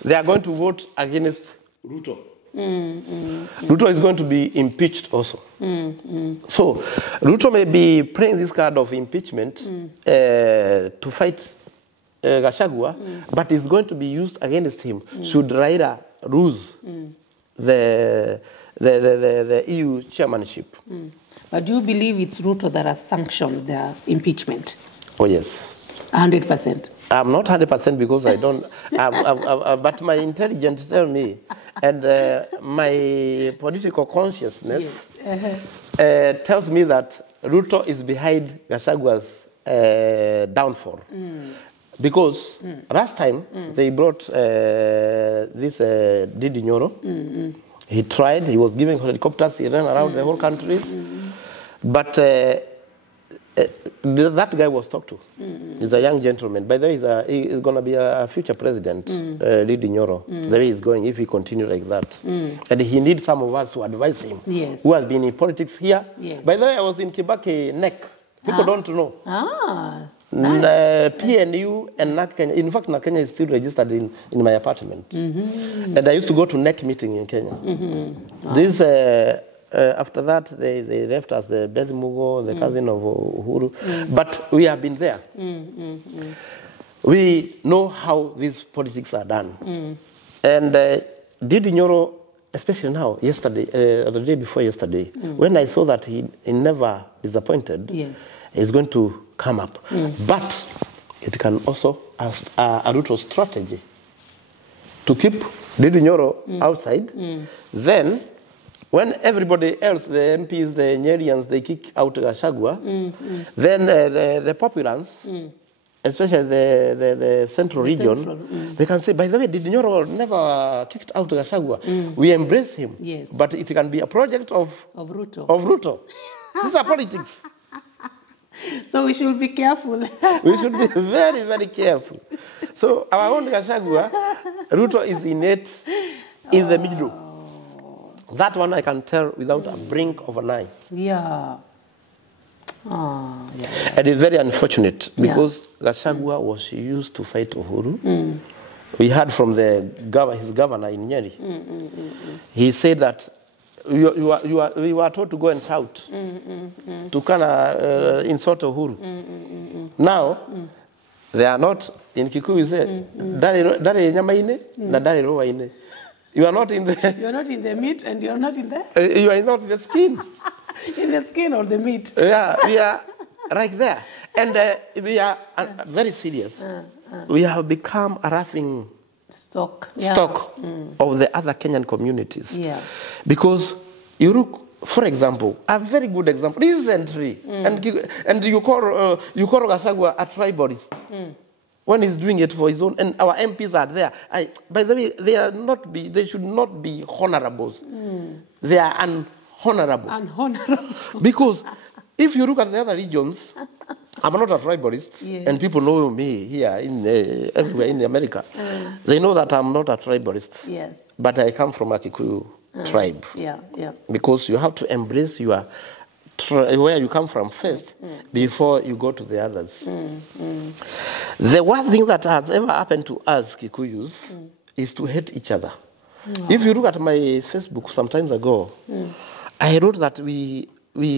They are going to vote against Ruto. Ruto is going to be impeached also. So Ruto may be playing this card of impeachment to fight Gachagua, but it's going to be used against him should Raila lose the the EU chairmanship. But do you believe it's Ruto that has sanctioned the impeachment? Oh, yes. 100%. I'm not 100% because I don't, but my intelligence tells me, and my political consciousness tells me that Ruto is behind Gachagua's downfall. Because last time they brought this Didi Nyoro. He tried, he was giving helicopters, he ran around the whole country. But that guy was talked to. He's a young gentleman. By the way, he's going to be a future president, Didi Nyoro, the way he's going, if he continues like that. And he needs some of us to advise him, who has been in politics here. By the way, I was in Kibaki NEC. People don't know. PNU and NAC Kenya. In fact, NAC Kenya is still registered in my apartment. And I used to go to NEC meeting in Kenya. This, after that, they left us, the Beth Mugo, the cousin of Uhuru. But we have been there. We know how these politics are done. And Didi Nyoro, especially now, yesterday, the day before yesterday, when I saw that he never disappointed, he's going to come up. But it can also ask a Ruto strategy to keep Didi Nyoro outside. Then, when everybody else, the MPs, the Nyerians, they kick out Gachagua, then the populace, especially the central region, they can say, by the way, Didi Nyoro never kicked out Gachagua. We embrace him. But it can be a project of Ruto. These are politics. So we should be careful. We should be very, very careful. So our own Gachagua, Ruto is innate in the middle. That one I can tell without a blink of an eye. And it's very unfortunate because Gachagua was used to fight Uhuru. We heard from his governor in Nyeri. He said that we were told to go and shout to kind of insult Uhuru. Now, they are not, in Kikuyu, say, Dare nyamaine na dare roa ine. You are not in the... You are not in the meat and you are not in the... You are not in the skin. In the skin or the meat. Yeah, we are right there. And we are very serious. We have become a laughing stock of the other Kenyan communities. Because you look, for example, a very good example, recently, and you call Gachagua a tribalist. When he's doing it for his own, and our MPs are there. By the way, they should not be honorables. They are unhonorable. Because if you look at the other regions, I'm not a tribalist, and people know me here, everywhere in America. They know that I'm not a tribalist, but I come from a Kikuyu tribe. Because you have to embrace your where you come from first before you go to the others. The worst thing that has ever happened to us Kikuyus is to hate each other. If you look at my Facebook some time ago, I wrote that we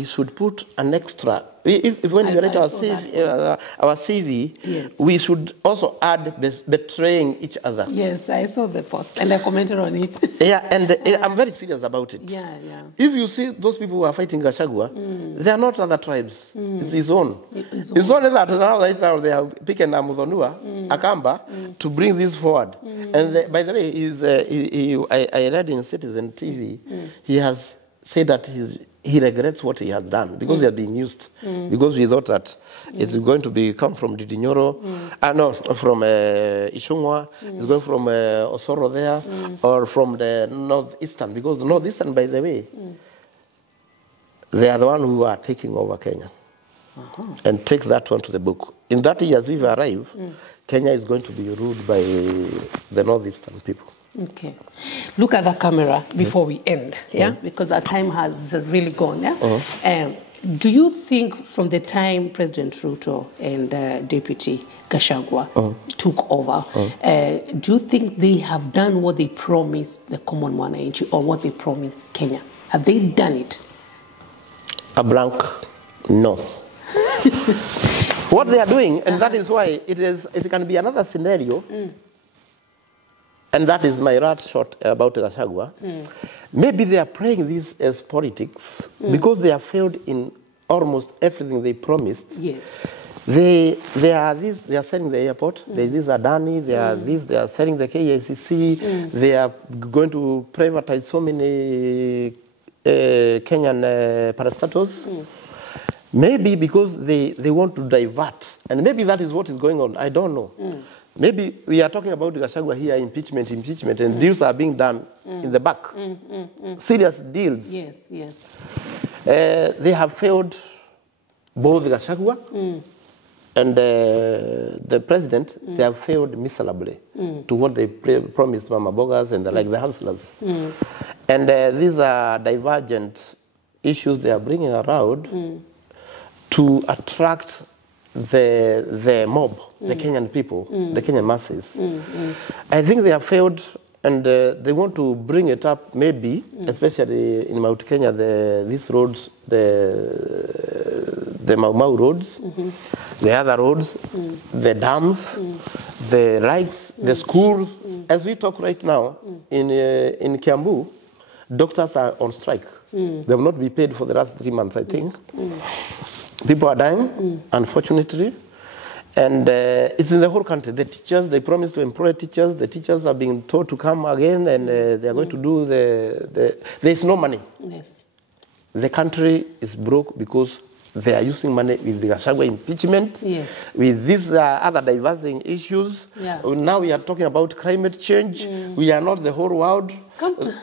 should put an extra. When we write our CV, we should also add betraying each other. Yes, I saw the post and I commented on it. And I'm very serious about it. If you see those people who are fighting Gachagua, they are not other tribes. It's his own. It's only that now they have picked Amudonua, Akamba, to bring this forward. And by the way, I read in Citizen TV, he has said that he regrets what he has done because he has been used. Because we thought that it's going to come from Didi Nyoro, from Ishungwa, it's going from Osoro there, or from the Northeastern. Because the Northeastern, by the way, they are the one who are taking over Kenya. And take that one to the book. In that year, as we've arrived, Kenya is going to be ruled by the Northeastern people. Okay. Look at the camera before we end, because our time has really gone, do you think from the time President Ruto and Deputy Gachagua took over, do you think they have done what they promised the common mwananchi or what they promised Kenya? Have they done it? A blank no. What they are doing, and that is why it can be another scenario. And that is my rat shot about Gachagua. Maybe they are playing this as politics because they have failed in almost everything they promised. Yes. They are selling the airport. These are Adani. They are selling the KICC. They are going to privatize so many Kenyan parastatals. Maybe because they want to divert, and maybe that is what is going on. I don't know. Maybe we are talking about Gachagua here, impeachment, and deals are being done in the back. Serious deals. Yes, yes. They have failed both Gachagua and the president. They have failed miserably to what they promised Mama Bogas and the hustlers. And these are divergent issues they are bringing around to attract the mob, the Kenyan people, the Kenyan masses. I think they have failed, and they want to bring it up maybe, especially in Mount Kenya, these roads, the Mau Mau roads, the other roads, the dams, the rights, the schools. As we talk right now, in Kiambu, doctors are on strike. They will not be paid for the last 3 months, I think. People are dying, unfortunately. And it's in the whole country. The teachers, they promised to employ teachers. The teachers are being told to come again, and they are going to do there's no money. Yes. The country is broke because they are using money with the Gachagua impeachment, with these other diverging issues. Now we are talking about climate change. We are not the whole world.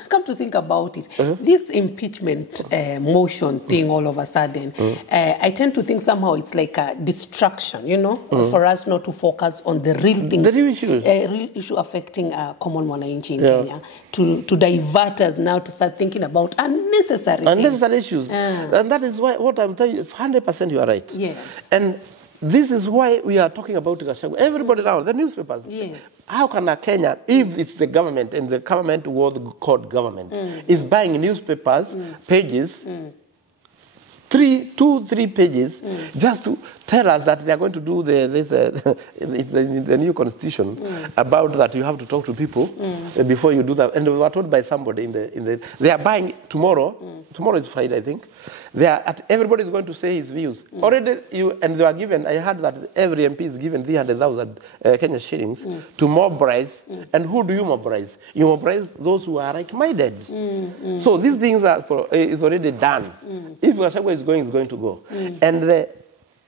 Come to think about it, this impeachment motion thing all of a sudden, I tend to think somehow it's like a distraction, for us not to focus on the real things, the real issues, real issue affecting common mwananchi in Kenya, to divert us now to start thinking about unnecessary issues. And that is why what I'm telling you, 100% you are right. Yes. And this is why we are talking about Gachagua. Everybody now, the newspapers. Yes. How can a Kenya, if it's the government and the government was called government, is buying newspapers, pages, 2-3 pages, just to tell us that they are going to do the new constitution about that you have to talk to people before you do that. And we were told by somebody they are buying tomorrow. Tomorrow is Friday, I think. Everybody is going to say his views. Already, and they are given, I heard that every MP is given 300,000 Kenya shillings to mobilize. And who do you mobilize? You mobilize those who are like-minded. So these things is already done. If Gachagua is going to go. And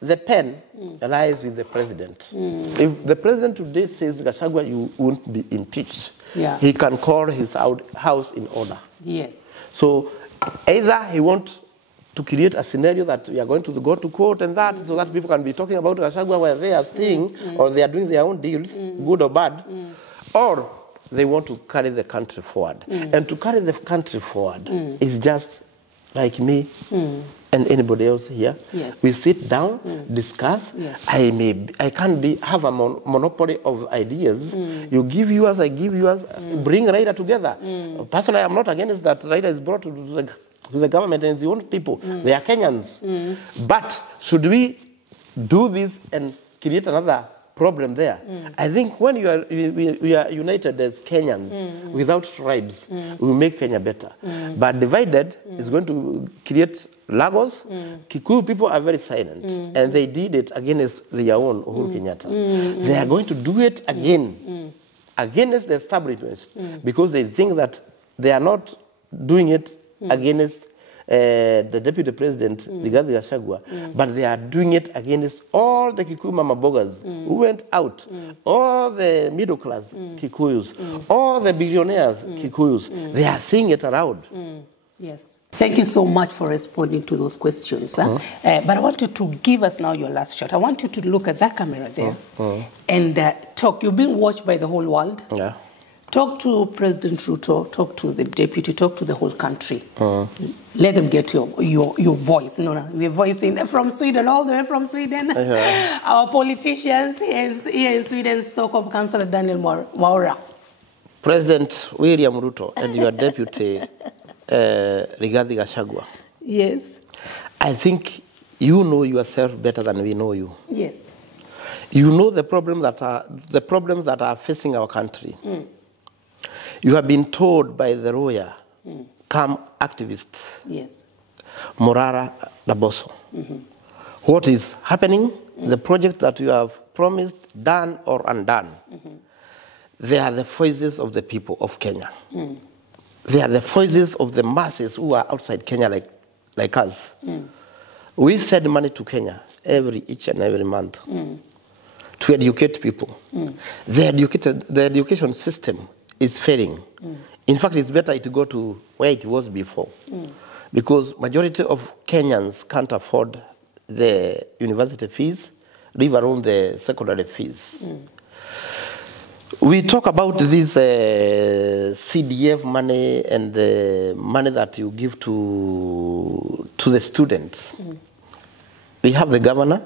the pen lies with the president. If the president today says, Gachagua, you won't be impeached, he can call his house in order. Yes. So either he wants to create a scenario that we are going to go to court and that, so that people can be talking about Gachagua where they are staying or they are doing their own deals, good or bad, or they want to carry the country forward. And to carry the country forward is just like me and anybody else here. Yes. We sit down, discuss. Yes. I can't have a monopoly of ideas. You give yours, I give yours. Bring Raila together. Personally, I'm not against that. Raila is brought to the government and his own people. They are Kenyans. But should we do this and create another problem there? I think when we are united as Kenyans, without tribes, we will make Kenya better. But divided is going to create Lagos. Kikuyu people are very silent, and they did it against their own Uhuru Kenyatta. They are going to do it again, against the establishment, because they think that they are not doing it against the deputy president, Rigathi Gachagua, but they are doing it against all the Kikuyu Mama Bogas who went out, all the middle class Kikuyus, all the billionaires Kikuyus. They are seeing it around. Yes. Thank you so much for responding to those questions. But I want you to give us now your last shot. I want you to look at that camera there and talk. You're being watched by the whole world. Yeah. Talk to President Ruto, talk to the deputy, talk to the whole country. Let them get your voice. No, we're voicing from Sweden, all the way from Sweden. Our politicians here in Sweden, Stockholm, Councillor Daniel Maura. President William Ruto and your deputy, Rigathi Gachagua. Yes. I think you know yourself better than we know you. Yes. You know the problems that are facing our country. You have been told by the lawyer come activist, Yes. Morara Daboso. What is happening, the project that you have promised, done or undone, they are the voices of the people of Kenya. They are the voices of the masses who are outside Kenya like us. We send money to Kenya each and every month to educate people. The education system is failing. In fact, it's better to go to where it was before, because majority of Kenyans can't afford the university fees, leave alone the secondary fees. We talk about this CDF money and the money that you give to the students. We have the governor,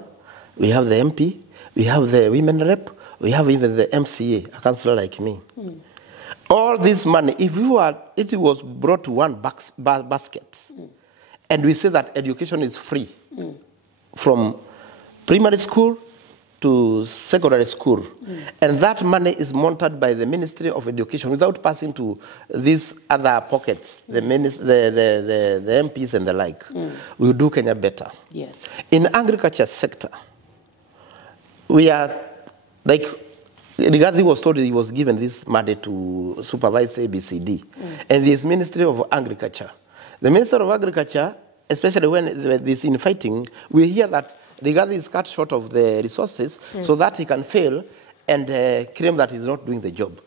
we have the MP, we have the women rep, we have even the MCA, a councillor like me. All this money, if it was brought to one basket, and we say that education is free, from primary school to secondary school, and that money is monitored by the Ministry of Education without passing to these other pockets, the MPs and the like, we will do Kenya better. Yes. In agriculture sector, we are like, Rigathi was told he was given this mandate to supervise ABCD, and this Ministry of Agriculture. The Minister of Agriculture, especially when there's infighting, we hear that Rigathi is cut short of the resources so that he can fail and claim that he's not doing the job.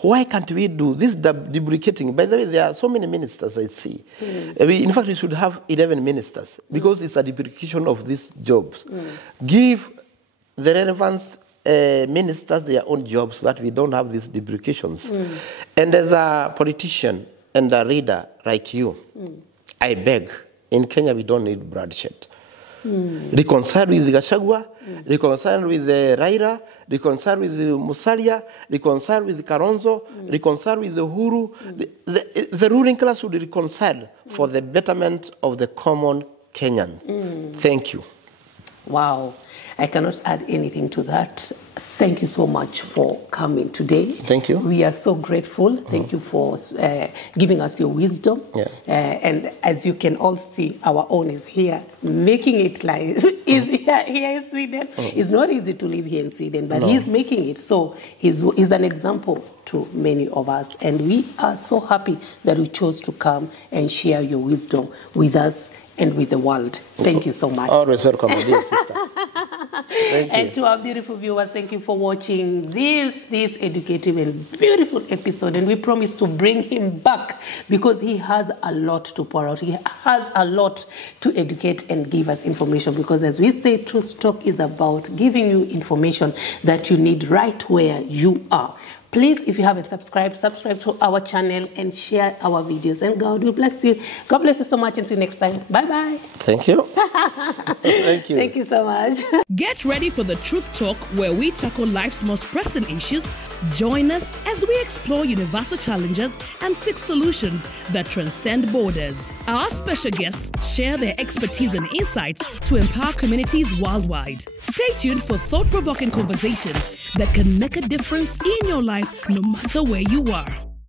Why can't we do this duplicating? By the way, there are so many ministers I see. In fact, we should have 11 ministers because it's a duplication of these jobs. Give the relevant ministers their own jobs so that we don't have these duplications. And as a politician and a reader like you, I beg, in Kenya we don't need bloodshed. Reconcile with Gachagua, reconcile with Raila, reconcile with Musalia, reconcile with Karonzo, reconcile with Uhuru. The ruling class should reconcile for the betterment of the common Kenyan. Thank you. Wow. I cannot add anything to that. Thank you so much for coming today. Thank you. We are so grateful. Thank you for giving us your wisdom. And as you can all see, our own is here, making it live. Here in Sweden. It's not easy to live here in Sweden, but he's making it. So he's an example to many of us. And we are so happy that you chose to come and share your wisdom with us and with the world. Thank you so much. Always welcome, my dear sister. And to our beautiful viewers, thank you for watching this educative and beautiful episode. And we promise to bring him back because he has a lot to pour out. He has a lot to educate and give us information. Because as we say, Truth Talk is about giving you information that you need right where you are. Please, if you haven't subscribed, subscribe to our channel and share our videos. And God will bless you. God bless you so much and see you next time. Bye-bye. Thank you. Thank you. Thank you so much. Get ready for the Truth Talk, where we tackle life's most pressing issues. Join us as we explore universal challenges and seek solutions that transcend borders. Our special guests share their expertise and insights to empower communities worldwide. Stay tuned for thought-provoking conversations that can make a difference in your life no matter where you are.